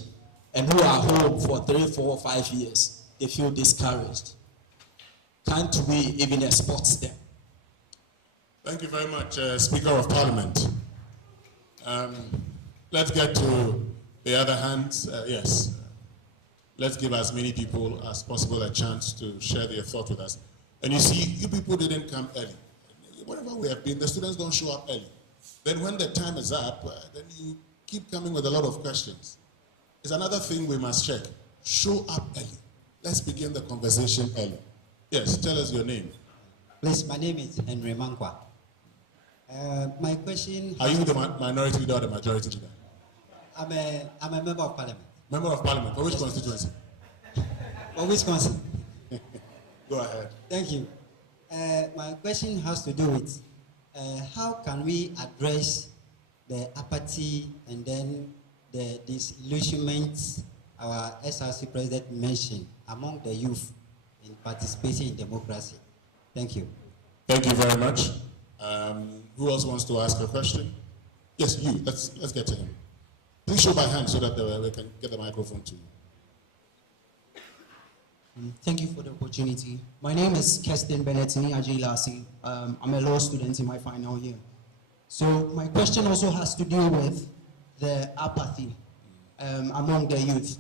and who are home for 3, 4, 5 years, they feel discouraged. Can't we even export them? Thank you very much, Speaker of Parliament. Let's get to the other hand. Yes. Let's give as many people as possible a chance to share their thoughts with us. And you see, you people didn't come early. Whatever we have been, the students don't show up early. Then when the time is up, then you keep coming with a lot of questions. It's another thing we must check. Show up early. Let's begin the conversation early. Yes, tell us your name. Please, my name is Henry Mankwa. My question... Are you the minority leader or the majority leader? I'm a member of Parliament. Member of Parliament. For which constituency? For Wisconsin. Go ahead. Thank you. My question has to do with how can we address the apathy and then the disillusionment our SRC president mentioned among the youth in participating in democracy. Thank you. Thank you very much. Who else wants to ask a question? Yes, you. Let's get to him. Please show by hand so that we can get the microphone to you. Thank you for the opportunity. My name is Kestin Benetini Ajilasi. I'm a law student in my final year. So my question also has to do with the apathy among the youth.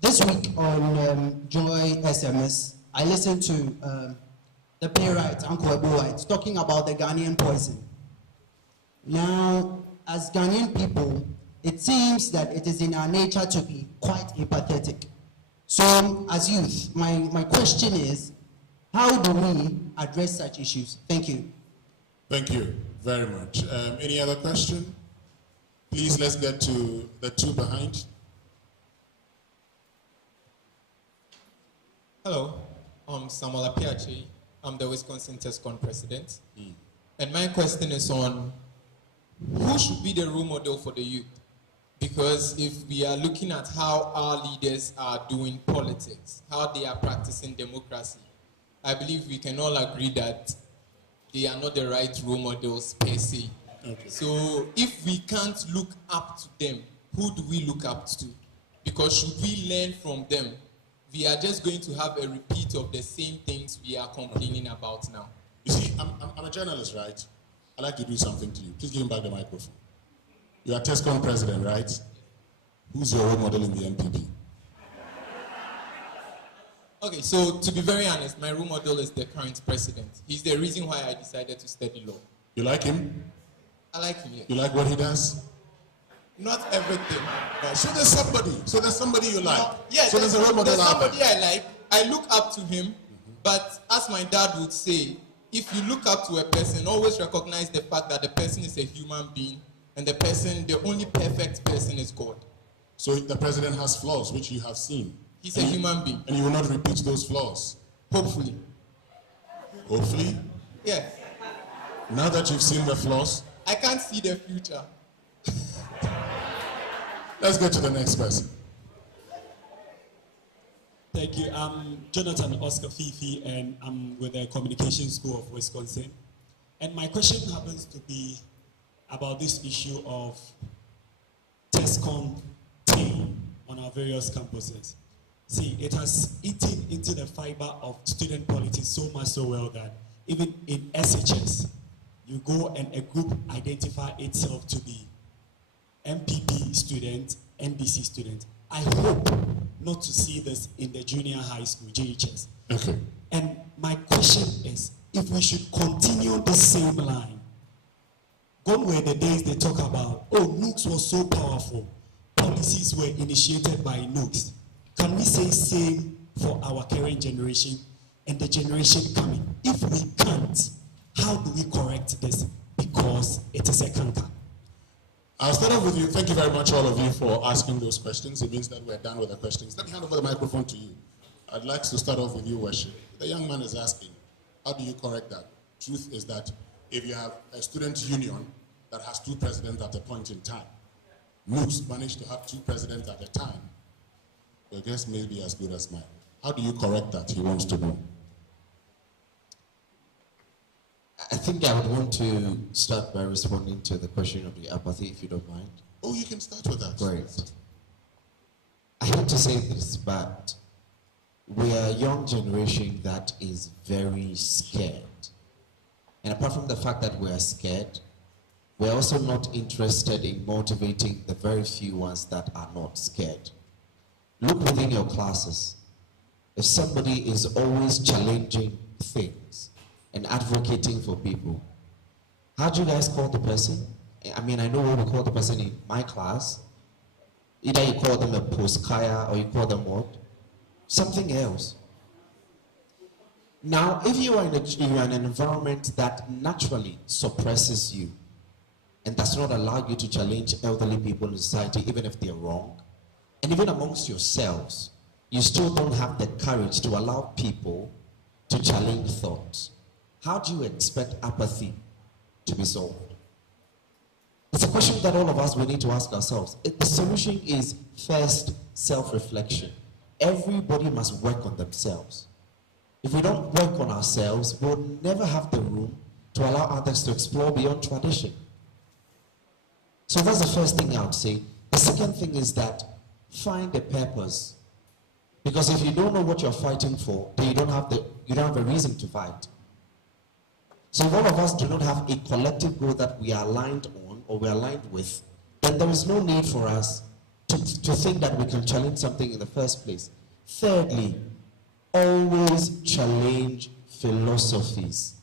This week on Joy SMS, I listened to the playwright, Uncle Ebu White, talking about the Ghanaian poison. Now, as Ghanaian people, it seems that it is in our nature to be quite empathetic. So, as youth, my question is, how do we address such issues? Thank you. Thank you very much. Any other question? Please, let's get to the two behind. Hello, I'm Samuel Apiachi. I'm the Wisconsin TESCON president. And my question is on who should be the role model for the youth? Because if we are looking at how our leaders are doing politics, how they are practicing democracy, I believe we can all agree that they are not the right role models per se. Okay. So if we can't look up to them, who do we look up to? Because should we learn from them? We are just going to have a repeat of the same things we are complaining about now. You see, I'm a journalist, right? I'd like to do something to you. Please give him back the microphone. You are TESCON president, right? Who's your role model in the MPP? Okay, so to be very honest, my role model is the current president. He's the reason why I decided to study law. You like him? I like him, yes. You like what he does? Not everything. But so there's somebody you like. Yes, so there's a role model there's out there. somebody I like. I look up to him, but as my dad would say, if you look up to a person, always recognize the fact that the person is a human being, and the only perfect person is God. So the president has flaws, which you have seen. He's a human being. And you will not repeat those flaws? Hopefully. Hopefully? Yeah. Now that you've seen the flaws? I can't see the future. Let's get to the next person. Thank you. I'm Jonathan Oscar Fifi, and I'm with the Communication School of Wisconsin. And my question happens to be about this issue of TESCON team on our various campuses. See, it has eaten into the fiber of student politics so much so well that even in SHS, you go and a group identify itself to be MPP student, NDC student. I hope not to see this in the junior high school, JHS. Okay. And my question is, if we should continue the same line, gone were the days they talk about, oh, nukes was so powerful, policies were initiated by nukes. Can we say same for our current generation? and the generation coming? If we can't, how do we correct this? Because it is a canker. I'll start off with you. Thank you very much, all of you, for asking those questions. It means that we're done with the questions. Let me hand over the microphone to you. I'd like to start off with you, Worship. The young man is asking, how do you correct that? Truth is that if you have a student union that has 2 presidents at a point in time, MOOCs managed to have 2 presidents at a time, your guess may be as good as mine. How do you correct that, he wants to know? I think I would want to start by responding to the question of the apathy, if you don't mind. Oh, you can start with that. Great. I hate to say this, but we are a young generation that is very scared. And apart from the fact that we are scared, we're also not interested in motivating the very few ones that are not scared. Look within your classes. If somebody is always challenging things and advocating for people, how do you guys call the person? I mean, I know what we call the person in my class. Either you call them a postkaya or you call them what? Something else. Now, if you are in an environment that naturally suppresses you and does not allow you to challenge elderly people in society, even if they're wrong, and even amongst yourselves, you still don't have the courage to allow people to challenge thoughts, how do you expect apathy to be solved? It's a question that all of us will need to ask ourselves. The solution is first self-reflection. Everybody must work on themselves. If we don't work on ourselves, we'll never have the room to allow others to explore beyond tradition. So that's the first thing I would say. The second thing is that find a purpose. Because if you don't know what you're fighting for, then you don't have a reason to fight. So if all of us do not have a collective goal that we are aligned on or we are aligned with, then there is no need for us to think that we can challenge something in the first place. Thirdly, always challenge philosophies.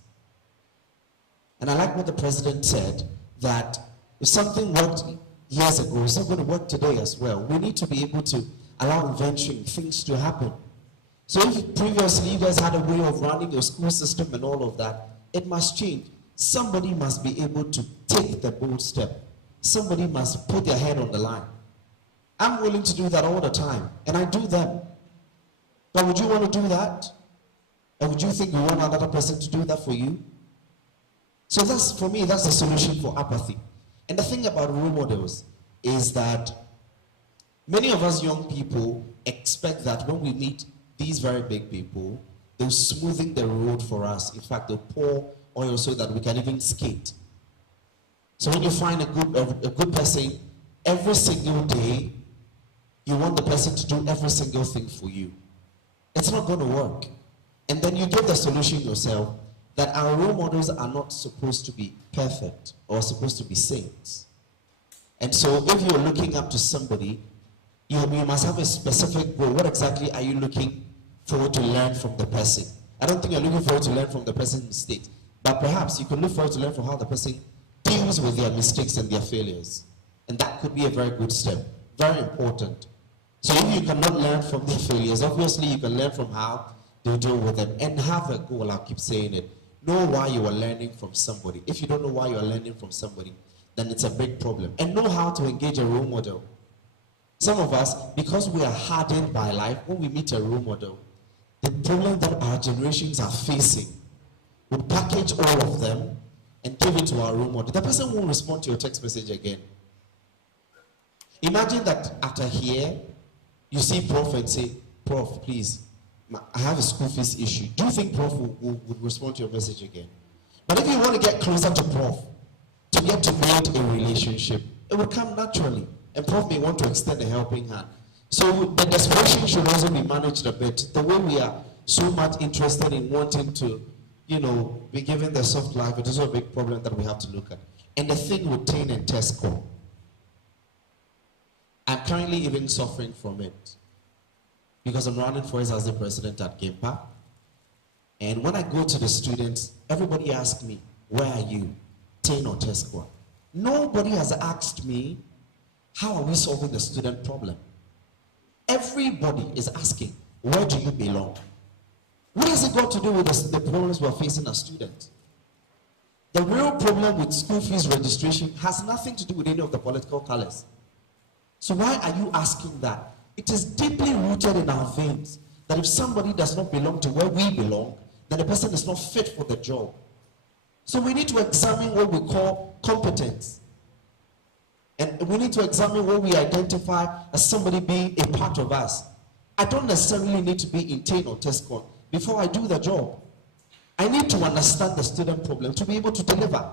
And I like what the president said, that if something worked years ago, it's not going to work today as well. We need to be able to allow invention, things to happen. So if previously you guys had a way of running your school system and all of that, it must change. Somebody must be able to take the bold step. Somebody must put their head on the line. I'm willing to do that all the time, and I do them. But would you want to do that? Or would you think you want another person to do that for you? So that's, for me, that's the solution for apathy. And the thing about role models is that many of us young people expect that when we meet these very big people, they're smoothing the road for us. In fact, they'll pour oil so that we can even skate. So when you find a good person, every single day, you want the person to do every single thing for you. It's not going to work. And then you give the solution yourself that our role models are not supposed to be perfect or supposed to be saints. And so if you're looking up to somebody, you must have a specific goal. What exactly are you looking forward to learn from the person? I don't think you're looking forward to learn from the person's mistakes, but perhaps you can look forward to learn from how the person deals with their mistakes and their failures. And that could be a very good step, very important. So if you cannot learn from their failures, obviously you can learn from how they deal with them and have a goal. I'll keep saying it. Know why you are learning from somebody. If you don't know why you are learning from somebody, then it's a big problem. And know how to engage a role model. Some of us, because we are hardened by life, when we meet a role model, the problem that our generations are facing, we package all of them and give it to our role model. The person won't respond to your text message again. Imagine that after here, you see Prof and say, Prof, please, I have a school fees issue. Do you think Prof would respond to your message again? But if you want to get closer to Prof, to get to build a relationship, it will come naturally. And Prof may want to extend a helping hand. So the desperation should also be managed a bit. The way we are so much interested in wanting to, be given the soft life, it is a big problem that we have to look at. And the thing with Tain and test score, I'm currently even suffering from it because I'm running for as the president at GIMPA. And when I go to the students, everybody asks me, where are you, Tain or test score? Nobody has asked me, how are we solving the student problem? Everybody is asking, where do you belong? What has it got to do with the problems we're facing as students? The real problem with school fees registration has nothing to do with any of the political colors. So why are you asking that? It is deeply rooted in our veins that if somebody does not belong to where we belong, then the person is not fit for the job. So we need to examine what we call competence. And we need to examine what we identify as somebody being a part of us. I don't necessarily need to be in TANE or TESCON before I do the job. I need to understand the student problem to be able to deliver.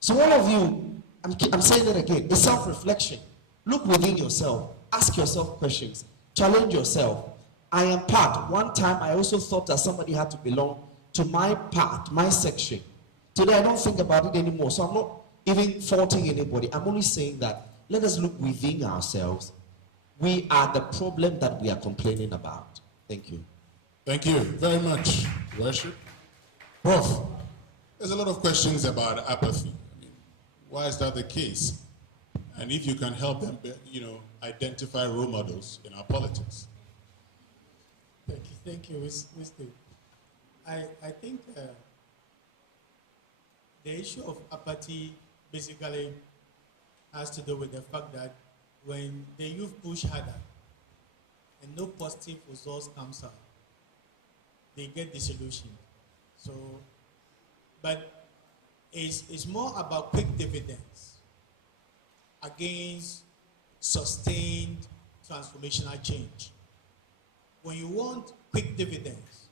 So all of you, I'm saying it again, it's self-reflection. Look within yourself. Ask yourself questions. Challenge yourself. I am part. One time I also thought that somebody had to belong to my part, my section. Today I don't think about it anymore. So I'm not even faulting anybody. I'm only saying that let us look within ourselves. We are the problem that we are complaining about. Thank you. Thank you very much, Worship. Prof, there's a lot of questions about apathy. I mean, why is that the case? And if you can help them, identify role models in our politics. Thank you, Wisdom. I think the issue of apathy basically has to do with the fact that when the youth push harder and no positive results comes out, they get disillusioned. So, but it's more about quick dividends against sustained transformational change. When you want quick dividends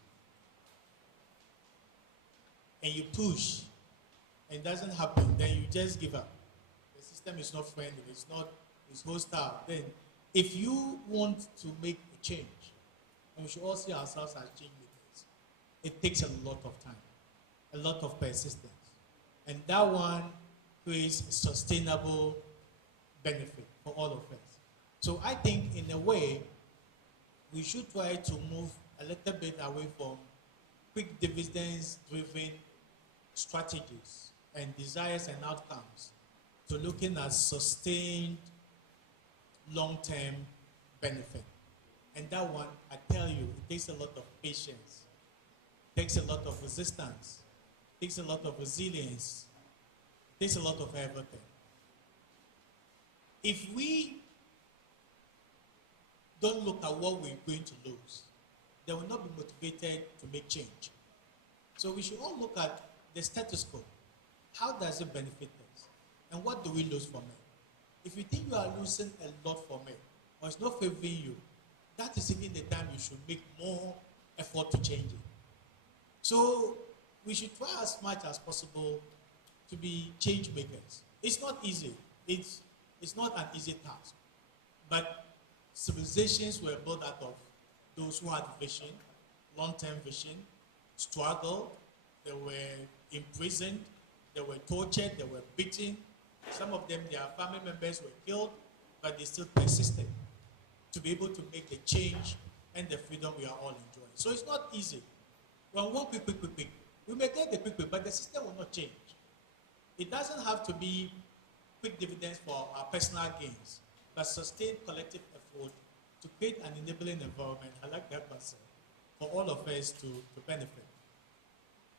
and you push and it doesn't happen, then you just give up. The system is not friendly, it's hostile. Then if you want to make a change, and we should all see ourselves as change makers, it takes a lot of time, a lot of persistence. And that one creates sustainable benefit for all of us. So I think in a way, we should try to move a little bit away from quick dividends-driven strategies and desires and outcomes to looking at sustained long-term benefit. And that one, I tell you, it takes a lot of patience, it takes a lot of resistance, it takes a lot of resilience, it takes a lot of everything. If we don't look at what we're going to lose, they will not be motivated to make change. So we should all look at the status quo. How does it benefit us? And what do we lose from it? If you think you are losing a lot from it, or it's not favoring you, that is even the time you should make more effort to change it. So we should try as much as possible to be change makers. It's not easy. It's not an easy task. But civilizations were built out of those who had vision, long-term vision, struggle. They were imprisoned, they were tortured, they were beaten. Some of them, their family members were killed, but they still persisted to be able to make the change and the freedom we are all enjoying. So it's not easy. When we want quick, we may get the quick, but the system will not change. It doesn't have to be quick dividends for our personal gains, but sustained collective effort to create an enabling environment, I like that person, for all of us to benefit.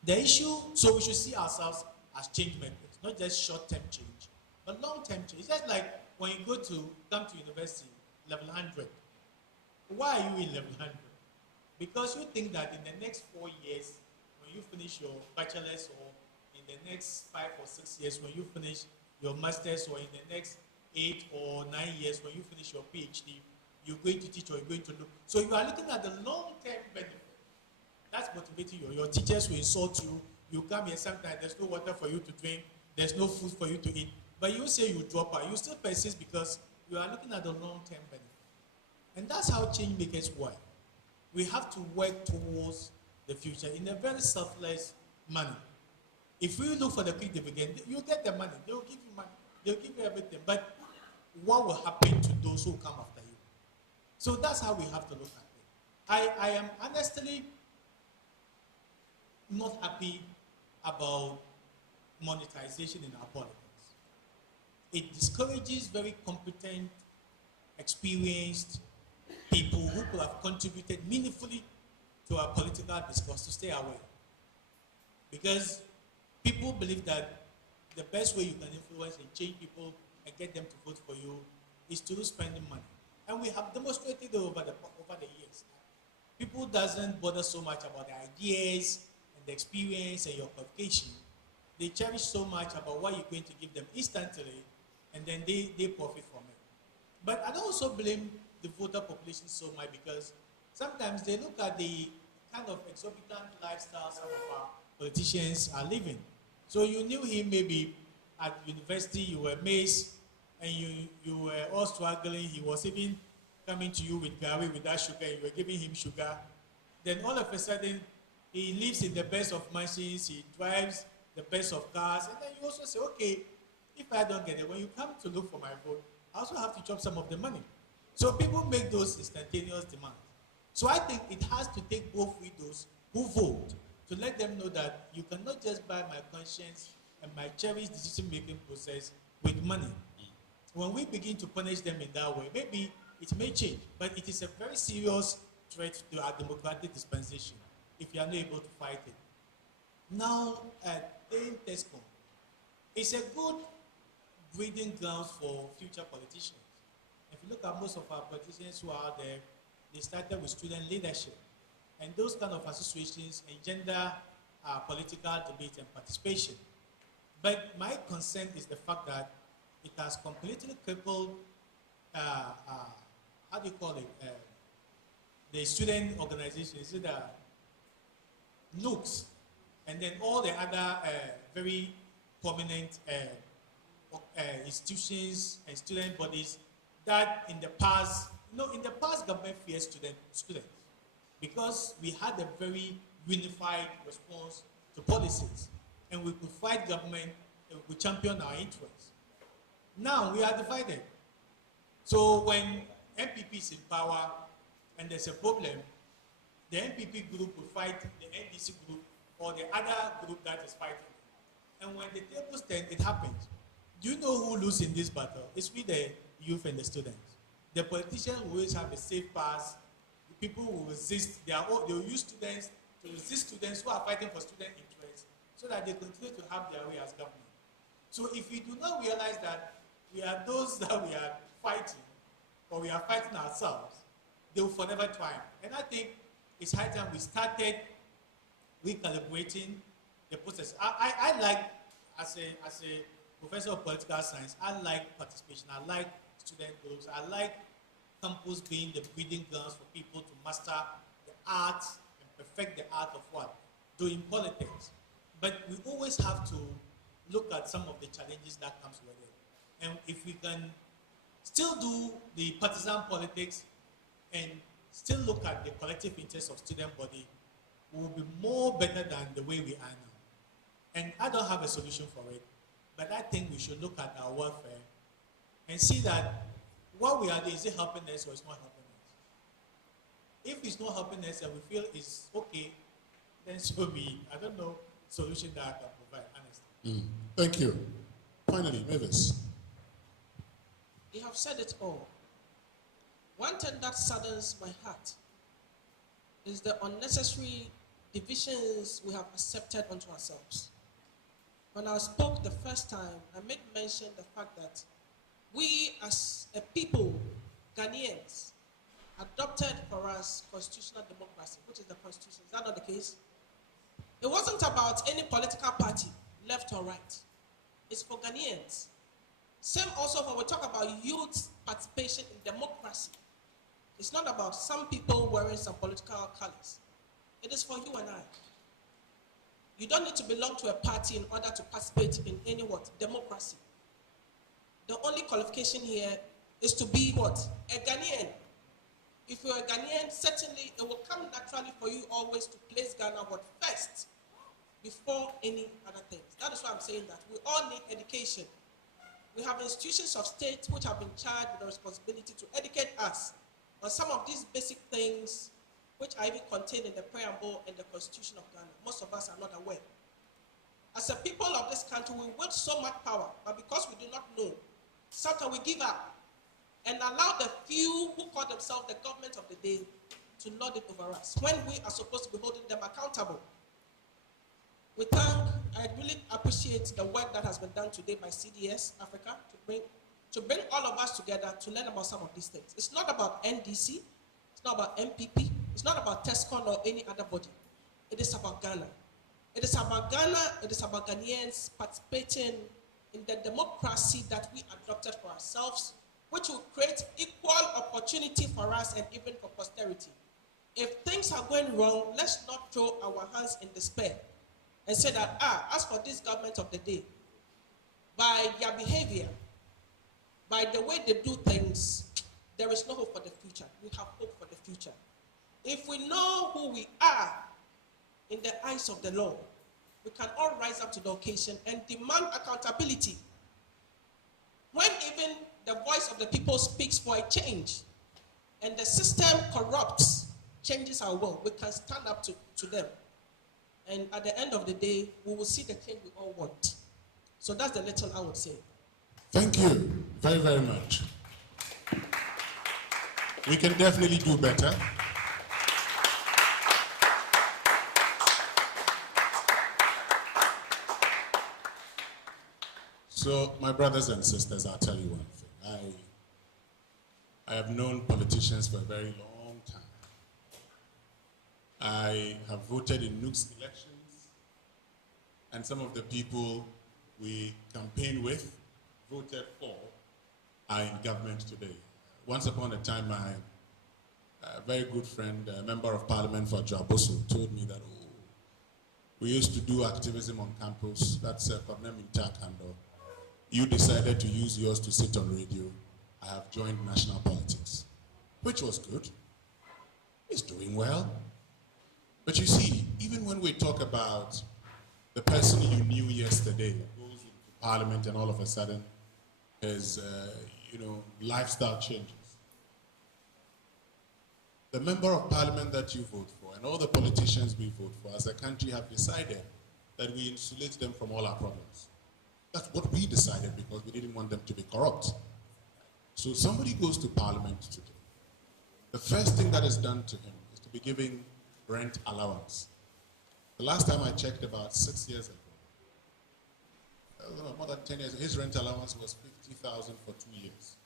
The issue, so we should see ourselves as change makers, not just short-term change, but long-term change. It's just like when you come to university, level 100. Why are you in level 100? Because you think that in the next 4 years, when you finish your bachelor's, or in the next 5 or 6 years, when you finish your master's, or in the next 8 or 9 years, when you finish your PhD, you're going to teach or you're going to look. So you are looking at the long-term benefit. That's motivating you. Your teachers will insult you. You come here sometimes, there's no water for you to drink, there's no food for you to eat. But you say you drop out. You still persist because you are looking at the long-term benefit. And that's how change makers work. We have to work towards the future in a very selfless manner. If we look for the quick dividend, you get the money. They'll give you money. They'll give you everything. But what will happen to those who come after you? So that's how we have to look at it. I am honestly not happy about monetization in our politics. It discourages very competent, experienced people who could have contributed meaningfully to our political discourse to stay away. Because people believe that the best way you can influence and change people and get them to vote for you is through spending money. And we have demonstrated over the years. People doesn't bother so much about the ideas and the experience and your qualification. They cherish so much about what you're going to give them instantly, and then they profit from it. But I don't also blame the voter population so much, because sometimes they look at the kind of exorbitant lifestyle some of our politicians are living. So you knew him maybe at university, you were amazed, and you were all struggling. He was even coming to you with Gary without sugar, and you were giving him sugar. Then all of a sudden, he lives in the best of mansions, he drives the best of cars, and then you also say, okay, if I don't get it, when you come to look for my vote, I also have to chop some of the money. So people make those instantaneous demands. So I think it has to take both widows who vote to let them know that you cannot just buy my conscience and my cherished decision-making process with money. When we begin to punish them in that way, maybe it may change, but it is a very serious threat to our democratic dispensation if you are not able to fight it. Now, in Tesco, it's a good breeding ground for future politicians. If you look at most of our politicians who are out there, they started with student leadership. And those kind of associations engender political debate and participation. But my concern is the fact that it has completely crippled, how do you call it, the student organizations, the NUCs, and then all the other very prominent institutions and student bodies that in the past, in the past government feared students because we had a very unified response to policies, and we could fight government and we could champion our interests. Now we are divided. So when MPP is in power and there's a problem, the MPP group will fight the NDC group or the other group that is fighting. And when the tables turn, it happens. Do you know who loses in this battle? It's with the youth and the students. The politicians will always have a safe pass. The people will resist. They will use students to resist students who are fighting for student interests so that they continue to have their way as government. So if we do not realize that we are those that we are fighting, or we are fighting ourselves, they will forever triumph. And I think it's high time we started recalibrating the process. I like, as a professor of political science, I like participation. I like student groups. I like campus being the breeding grounds for people to master the art and perfect the art of what? Doing politics. But we always have to look at some of the challenges that comes with it. And if we can still do the partisan politics and still look at the collective interests of student body, we will be more better than the way we are now. And I don't have a solution for it, but I think we should look at our welfare and see that what we are doing, is it helping us or it's not helping us? If it's not helping us and we feel it's okay, then so be it. I don't know solution that I can provide, honestly. Thank you. Finally, Mavis. You have said it all. One thing that saddens my heart is the unnecessary divisions we have accepted onto ourselves. When I spoke the first time, I made mention the fact that we as a people, Ghanaians, adopted for us constitutional democracy, which is the constitution. Is that not the case? It wasn't about any political party, left or right. It's for Ghanaians. Same also when we talk about youth participation in democracy. It's not about some people wearing some political colors. It is for you and I. You don't need to belong to a party in order to participate in any what? Democracy. The only qualification here is to be what? A Ghanaian. If you're a Ghanaian, certainly it will come naturally for you always to place Ghana what? First, before any other things. That is why I'm saying that we all need education. We have institutions of state which have been charged with the responsibility to educate us on some of these basic things which are even contained in the preamble and the Constitution of Ghana. Most of us are not aware. As a people of this country, we wield so much power, but because we do not know, sometimes we give up and allow the few who call themselves the government of the day to lord it over us when we are supposed to be holding them accountable. I really appreciate the work that has been done today by CDS Africa to bring all of us together to learn about some of these things. It's not about NDC, it's not about MPP, it's not about TESCON or any other body. It is about Ghana. It is about Ghana, it is about Ghanaians participating in the democracy that we adopted for ourselves, which will create equal opportunity for us and even for posterity. If things are going wrong, let's not throw our hands in despair and say that, as for this government of the day, by their behavior, by the way they do things, there is no hope for the future. We have hope for the future. If we know who we are in the eyes of the law, we can all rise up to the occasion and demand accountability. When even the voice of the people speaks for a change and the system corrupts, changes our will, we can stand up to them. And at the end of the day, we will see the change we all want. So that's the little I would say. Thank you very, very much. We can definitely do better. So, my brothers and sisters, I'll tell you one thing. I have known politicians for a very long time. I have voted in Nooks elections, and some of the people we campaigned with, voted for, are in government today. Once upon a time, my very good friend, member of parliament for Dwaboso, told me that, we used to do activism on campus. That's you decided to use yours to sit on radio. I have joined national politics, which was good. It's doing well. But you see, even when we talk about the person you knew yesterday goes into parliament and all of a sudden his, lifestyle changes. The member of parliament that you vote for and all the politicians we vote for as a country have decided that we insulate them from all our problems. That's what we decided because we didn't want them to be corrupt. So somebody goes to parliament today. The first thing that is done to him is to be giving rent allowance. The last time I checked, about 6 years ago, more than 10 years, his rent allowance was 50,000 for 2 years.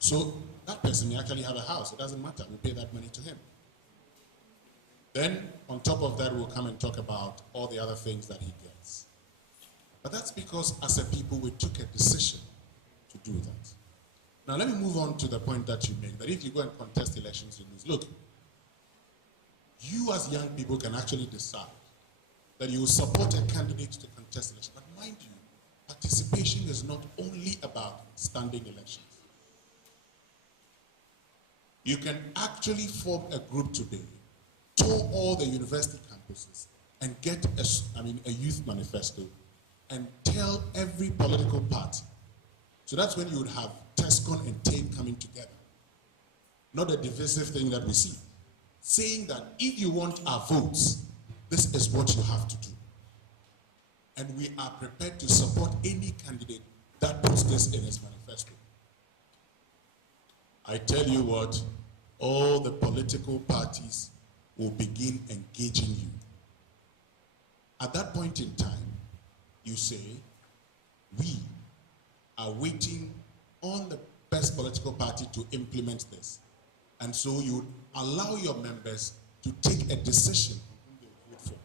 So that person may actually have a house. It doesn't matter. We pay that money to him. Then, on top of that, we'll come and talk about all the other things that he gets. But that's because, as a people, we took a decision to do that. Now, let me move on to the point that you made, that if you go and contest elections, you lose. Look, you as young people can actually decide that you will support a candidate to contest elections. But mind you, participation is not only about standing elections. You can actually form a group today, tour all the university campuses, and get a youth manifesto, and tell every political party. So that's when you would have TESCON and TAPE coming together. Not a divisive thing that we see. Saying that if you want our votes, this is what you have to do. And we are prepared to support any candidate that puts this in his manifesto. I tell you what, all the political parties will begin engaging you. At that point in time, you say, we are waiting on the best political party to implement this. And so you allow your members to take a decision on whom they will vote for.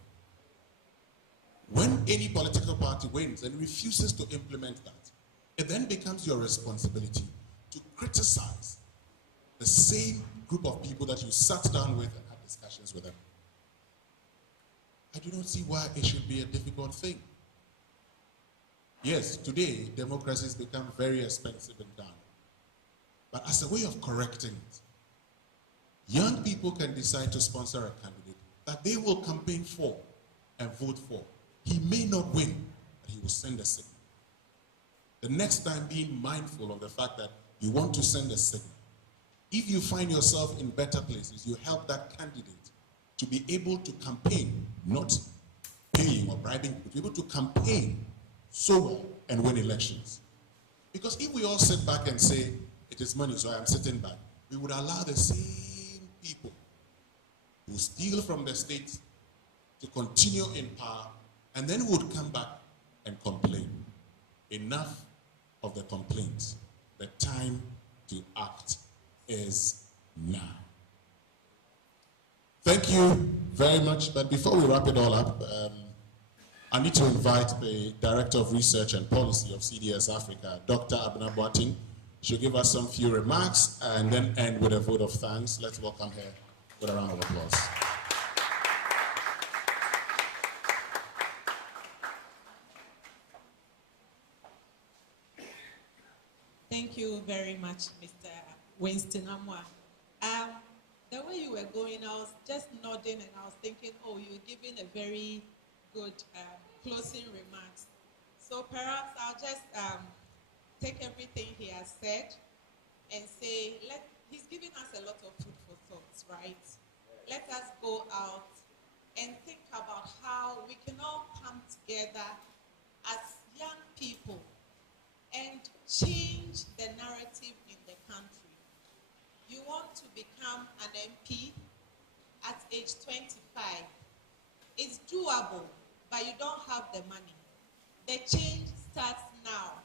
When any political party wins and refuses to implement that, it then becomes your responsibility to criticize the same group of people that you sat down with and had discussions with them. I do not see why it should be a difficult thing. Yes, today, democracy has become very expensive and down. But as a way of correcting it, young people can decide to sponsor a candidate that they will campaign for and vote for. He may not win, but he will send a signal. The next time, being mindful of the fact that you want to send a signal. If you find yourself in better places, you help that candidate to be able to campaign, not paying or bribing, but to be able to campaign so well and win elections. Because if we all sit back and say, it is money, so I am sitting back, we would allow the same people who steal from the state to continue in power and then would come back and complain. Enough of the complaints. The time to act is now. Thank you very much. But before we wrap it all up, I need to invite the Director of Research and Policy of CDS Africa, Dr. Abena Boateng. She'll give us some few remarks and then end with a vote of thanks. Let's welcome her with a round of applause. Thank you very much, Mr. Winston Amwa. The way you were going, I was just nodding and I was thinking, oh, you're giving a very good closing remarks. So perhaps I'll just take everything he has said and say, he's giving us a lot of food for thoughts, right? Let us go out and think about how we can all come together as young people and change the narrative in the country. You want to become an MP at age 25. It's doable, but you don't have the money. The change starts now.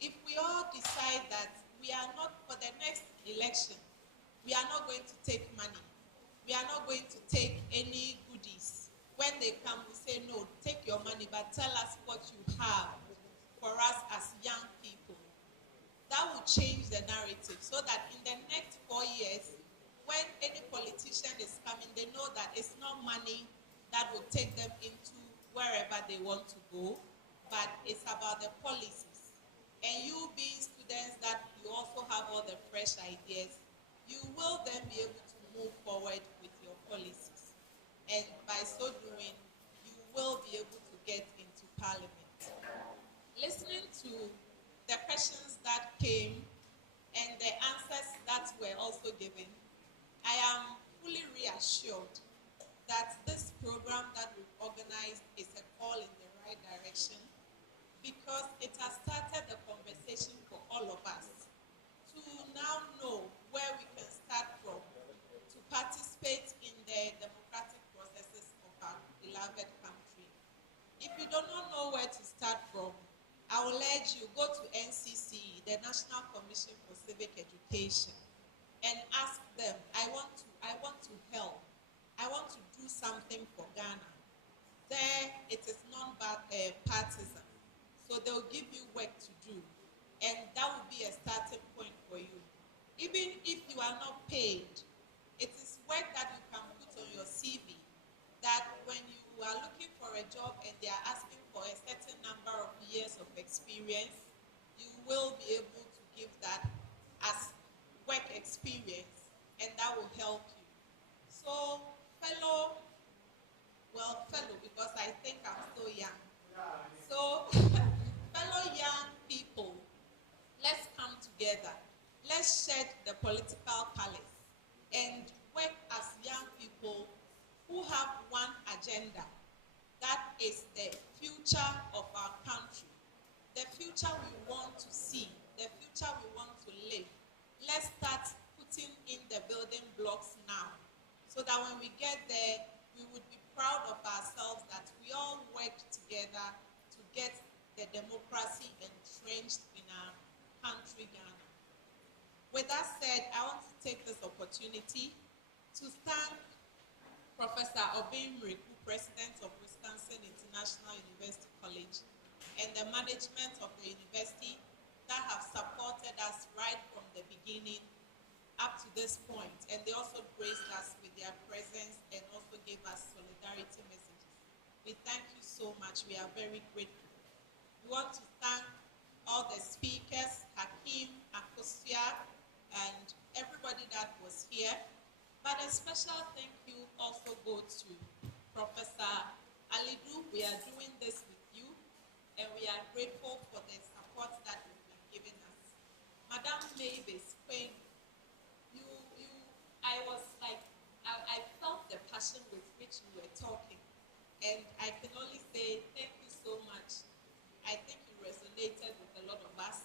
If we all decide that we are not, for the next election, we are not going to take money. We are not going to take any goodies. When they come, we say, no, take your money, but tell us what you have for us as young people. That will change the narrative so that in the next 4 years, when any politician is coming, they know that it's not money that will take them into wherever they want to go, but it's about the policies. And you being students that you also have all the fresh ideas, you will then be able to move forward with your policies. And by so doing, you will be able to get into parliament. Listening to the questions that came and the answers that were also given, I am fully reassured that this program that we've organized is a call in the right direction because it has started the conversation for all of us to now know where we can start from to participate in the democratic processes of our beloved country. If you do not know where to start from, I will urge you, go to NCC, the National Commission for Civic Education, and ask them, I want to help. I want to do something for Ghana. There, it is non-partisan. So they'll give you work to do. And that will be a starting point for you. Even if you are not paid, it is work that you can put on your CV that when you are looking for a job and they are asking for a certain number of years of experience, you will be able to give that as work experience, and that will help you. So, fellow, because I think I'm so young. So, fellow young people, let's come together. Let's shed the political palace and work as young people who have one agenda. That is the future of our country, the future we want to see, the future we want to live. Let's start putting in the building blocks now, so that when we get there, we would be proud of ourselves that we all worked together to get the democracy entrenched in our country, Ghana. With that said, I want to take this opportunity to thank Professor Obin Mriku, President of Wisconsin International University College, and the management of the university that have supported us right from the beginning up to this point. And they also graced us with their presence and also gave us solidarity messages. We thank you so much. We are very grateful. We want to thank all the speakers, Hakim, Akosia, and everybody that was here. But a special thank you also goes to Professor Alidu. We are doing this with you, and we are grateful for the support that you've been giving us. Madam Mavis, I felt the passion with which you were talking, and I can only say thank you so much. I think you resonated with a lot of us,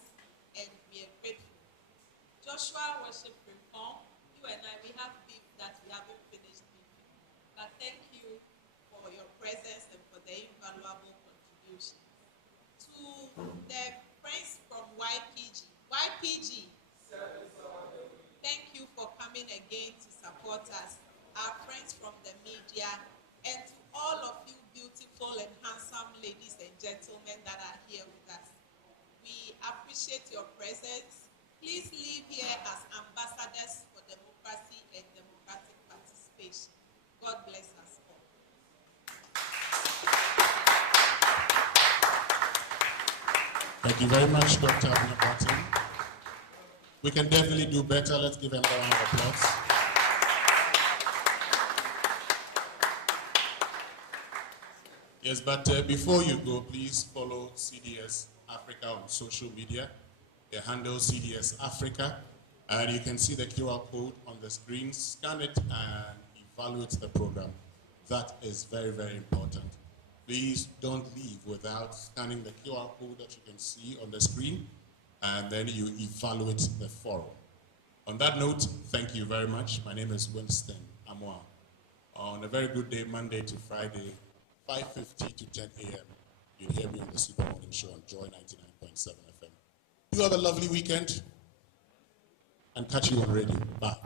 and we are grateful. Joshua Worship Reform, you and I, we have beef that we Thank you very much, Dr. Abinabatin. We can definitely do better. Let's give him a round of applause. Yes, but before you go, please follow CDS Africa on social media. The handle CDS Africa, and you can see the QR code on the screen. Scan it and evaluate the program. That is very, very important. Please don't leave without scanning the QR code that you can see on the screen, and then you evaluate the forum. On that note, thank you very much. My name is Winston Amwa. On a very good day, Monday to Friday, 5:50 to 10 a.m., you'll hear me on the Super Morning Show on Joy 99.7 FM. You have a lovely weekend, and catch you on radio. Bye.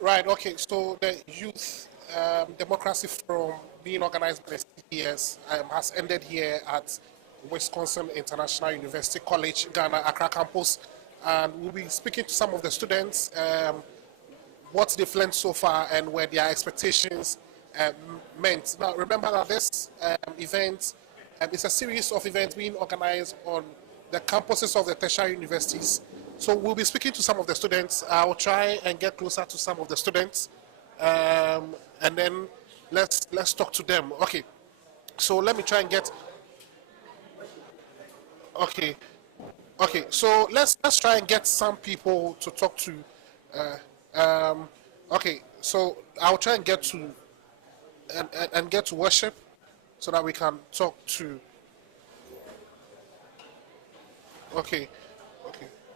Right, okay, so the Youth Democracy Forum being organized by the CDS has ended here at Wisconsin International University College, Ghana, Accra campus, and we'll be speaking to some of the students, what they've learned so far and where their expectations meant. Now, remember that this event is a series of events being organized on the campuses of the tertiary universities. So we'll be speaking to some of the students. I'll try and get closer to some of the students, and then let's talk to them. Okay, so let me try and get. Okay, so let's try and get some people to talk to. Okay, so I'll try and get to and get to worship, so that we can talk to.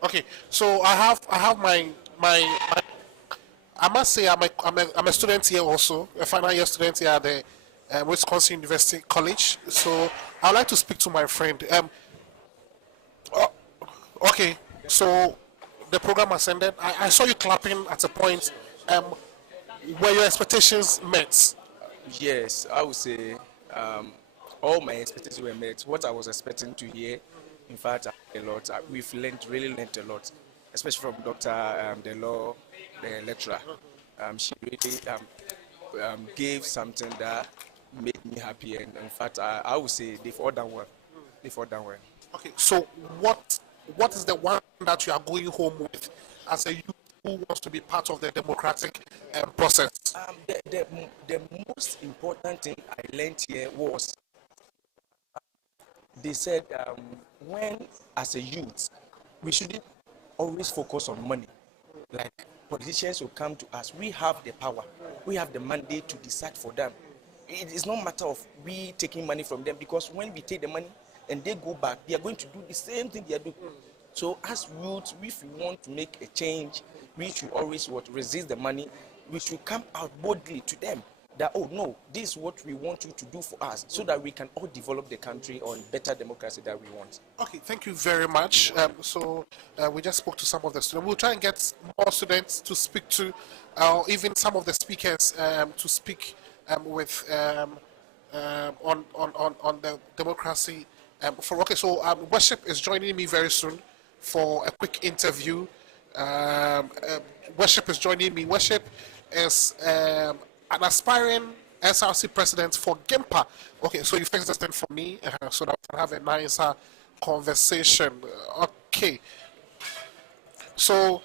Okay, so I have my I must say I'm a student here also, a final year student here at the Wisconsin University College. So I'd like to speak to my friend. Okay, so the program has ended. I saw you clapping at a point. Were your expectations met? Yes, I would say all my expectations were met. What I was expecting to hear, in fact, a lot. We've really learned a lot, especially from Dr. The lecturer. She really gave something that made me happy, and in fact, I would say they've all done well. Okay, so what is the one that you are going home with as a youth who wants to be part of the democratic process? The most important thing I learned here was they said when as a youth we shouldn't always focus on money. Like politicians will come to us, we have the power, we have the mandate to decide for them. It is not a matter of we taking money from them, because when we take the money and they go back, they are going to do the same thing they are doing. So as youth, if we want to make a change, we should always resist the money. We should come out boldly to them that, oh no, this is what we want you to do for us, so that we can all develop the country on better democracy that we want. Okay, thank you very much. So we just spoke to some of the students. We'll try and get more students to speak to, even some of the speakers to speak with on the democracy. Okay, so Worship is joining me very soon for a quick interview. Worship is joining me. Worship is an aspiring SRC president for GIMPA. Okay, so you fix this thing for me so that we can have a nicer conversation. Okay. So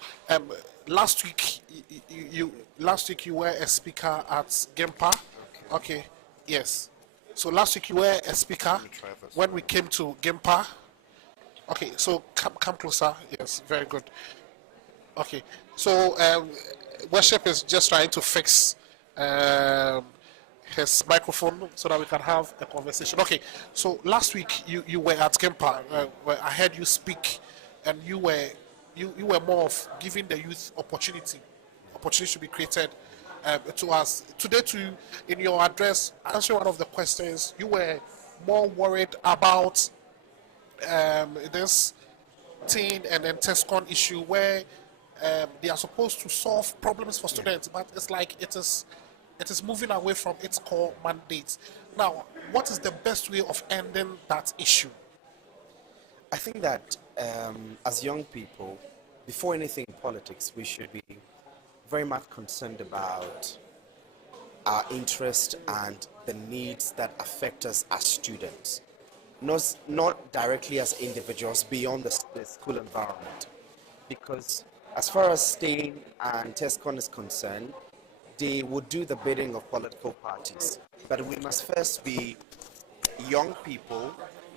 last week you were a speaker at GIMPA. Okay. Yes. So last week you were a speaker when we came to GIMPA. Okay. So come closer. Yes. Very good. Okay. So Worship is just trying to fix his microphone so that we can have a conversation. Okay, so last week you were at GIMPA, where I heard you speak, and you were more of giving the youth opportunity to be created to us. Today, in your address, answering one of the questions, you were more worried about this thing and then TESCON issue where they are supposed to solve problems for students, but it's like it is moving away from its core mandate. Now, what is the best way of ending that issue? I think that as young people, before anything in politics, we should be very much concerned about our interest and the needs that affect us as students, not directly as individuals beyond the school environment. Because as far as STAIN and TESCON is concerned, they would do the bidding of political parties. But we must first be young people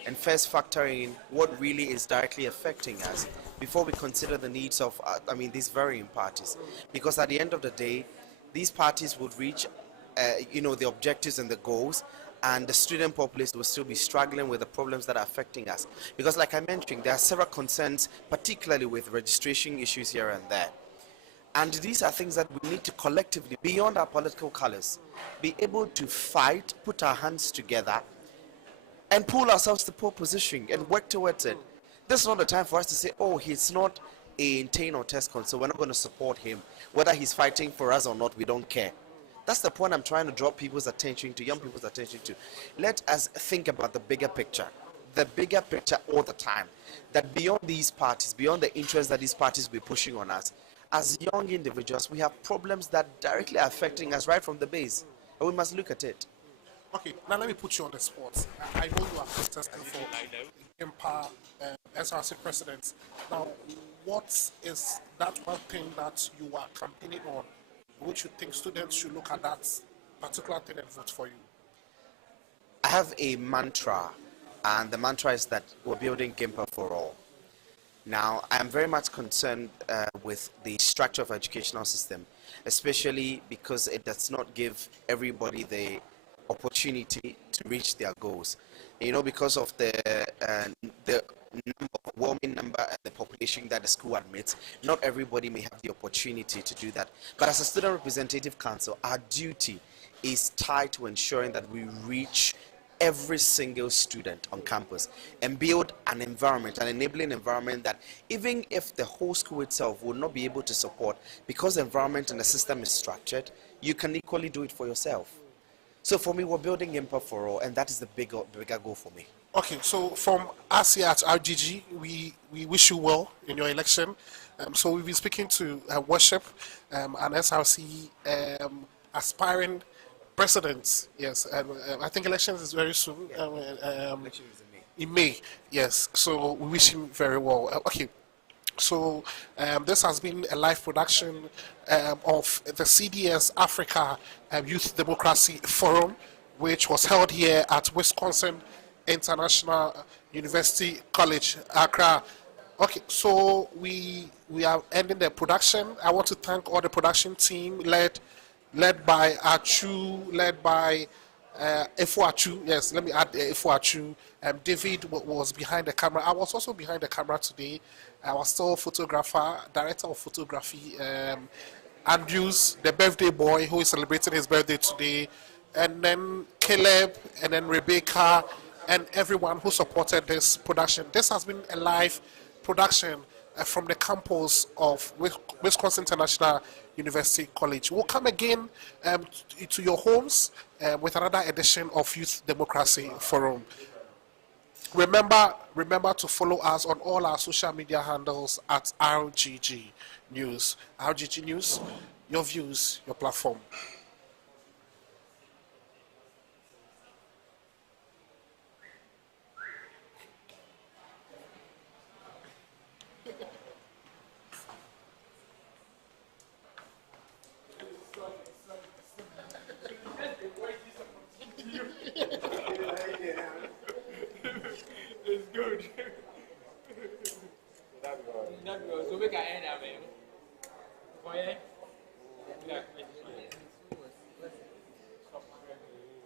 and first factor in what really is directly affecting us before we consider the needs of, these varying parties. Because at the end of the day, these parties would reach, the objectives and the goals, and the student populace will still be struggling with the problems that are affecting us. Because like I mentioned, there are several concerns, particularly with registration issues here and there. And these are things that we need to collectively, beyond our political colors, be able to fight, put our hands together, and pull ourselves to pole position and work towards it. This is not the time for us to say, oh, he's not in TAIN or TESCON, so we're not going to support him. Whether he's fighting for us or not, we don't care. That's the point I'm trying to draw people's attention to, young people's attention to. Let us think about the bigger picture all the time. That beyond these parties, beyond the interests that these parties will be pushing on us, as young individuals, we have problems that directly are affecting us right from the base, and we must look at it. Okay, now let me put you on the spot. I know you are contesting for Impa SRC president. Now, what is that one thing that you are campaigning on, which you think students should look at that particular thing and vote for you? I have a mantra, and the mantra is that we're building GIMPA for all. Now, I am very much concerned with the structure of educational system, especially because it does not give everybody the opportunity to reach their goals. Because of the overwhelming number and the population that the school admits, not everybody may have the opportunity to do that. But as a student representative council, our duty is tied to ensuring that we reach every single student on campus and build an environment, an enabling environment that even if the whole school itself will not be able to support, because the environment and the system is structured, you can equally do it for yourself. So for me, we're building GIMPA for all, and that is the bigger goal for me. Okay, so from us here at RGG, we wish you well in your election. So we've been speaking to Worship, an SRC aspiring president. Yes, and I think elections is very soon. Election is in May. Yes, so we wish him very well. Okay. So this has been a live production of the CDS Africa Youth Democracy Forum, which was held here at Wisconsin International University College, Accra. Okay, so we are ending the production. I want to thank all the production team led by Achu, led by Efuachu. Yes, let me add Efuachu. David was behind the camera. I was also behind the camera today. I was still photographer, director of photography. Andrews, the birthday boy who is celebrating his birthday today, and then Caleb, and then Rebecca, and everyone who supported this production. This has been a live production from the campus of Wisconsin International University College. We'll come again to your homes with another edition of Youth Democracy Forum. Remember to follow us on all our social media handles at RGG News. RGG News, your views, your platform.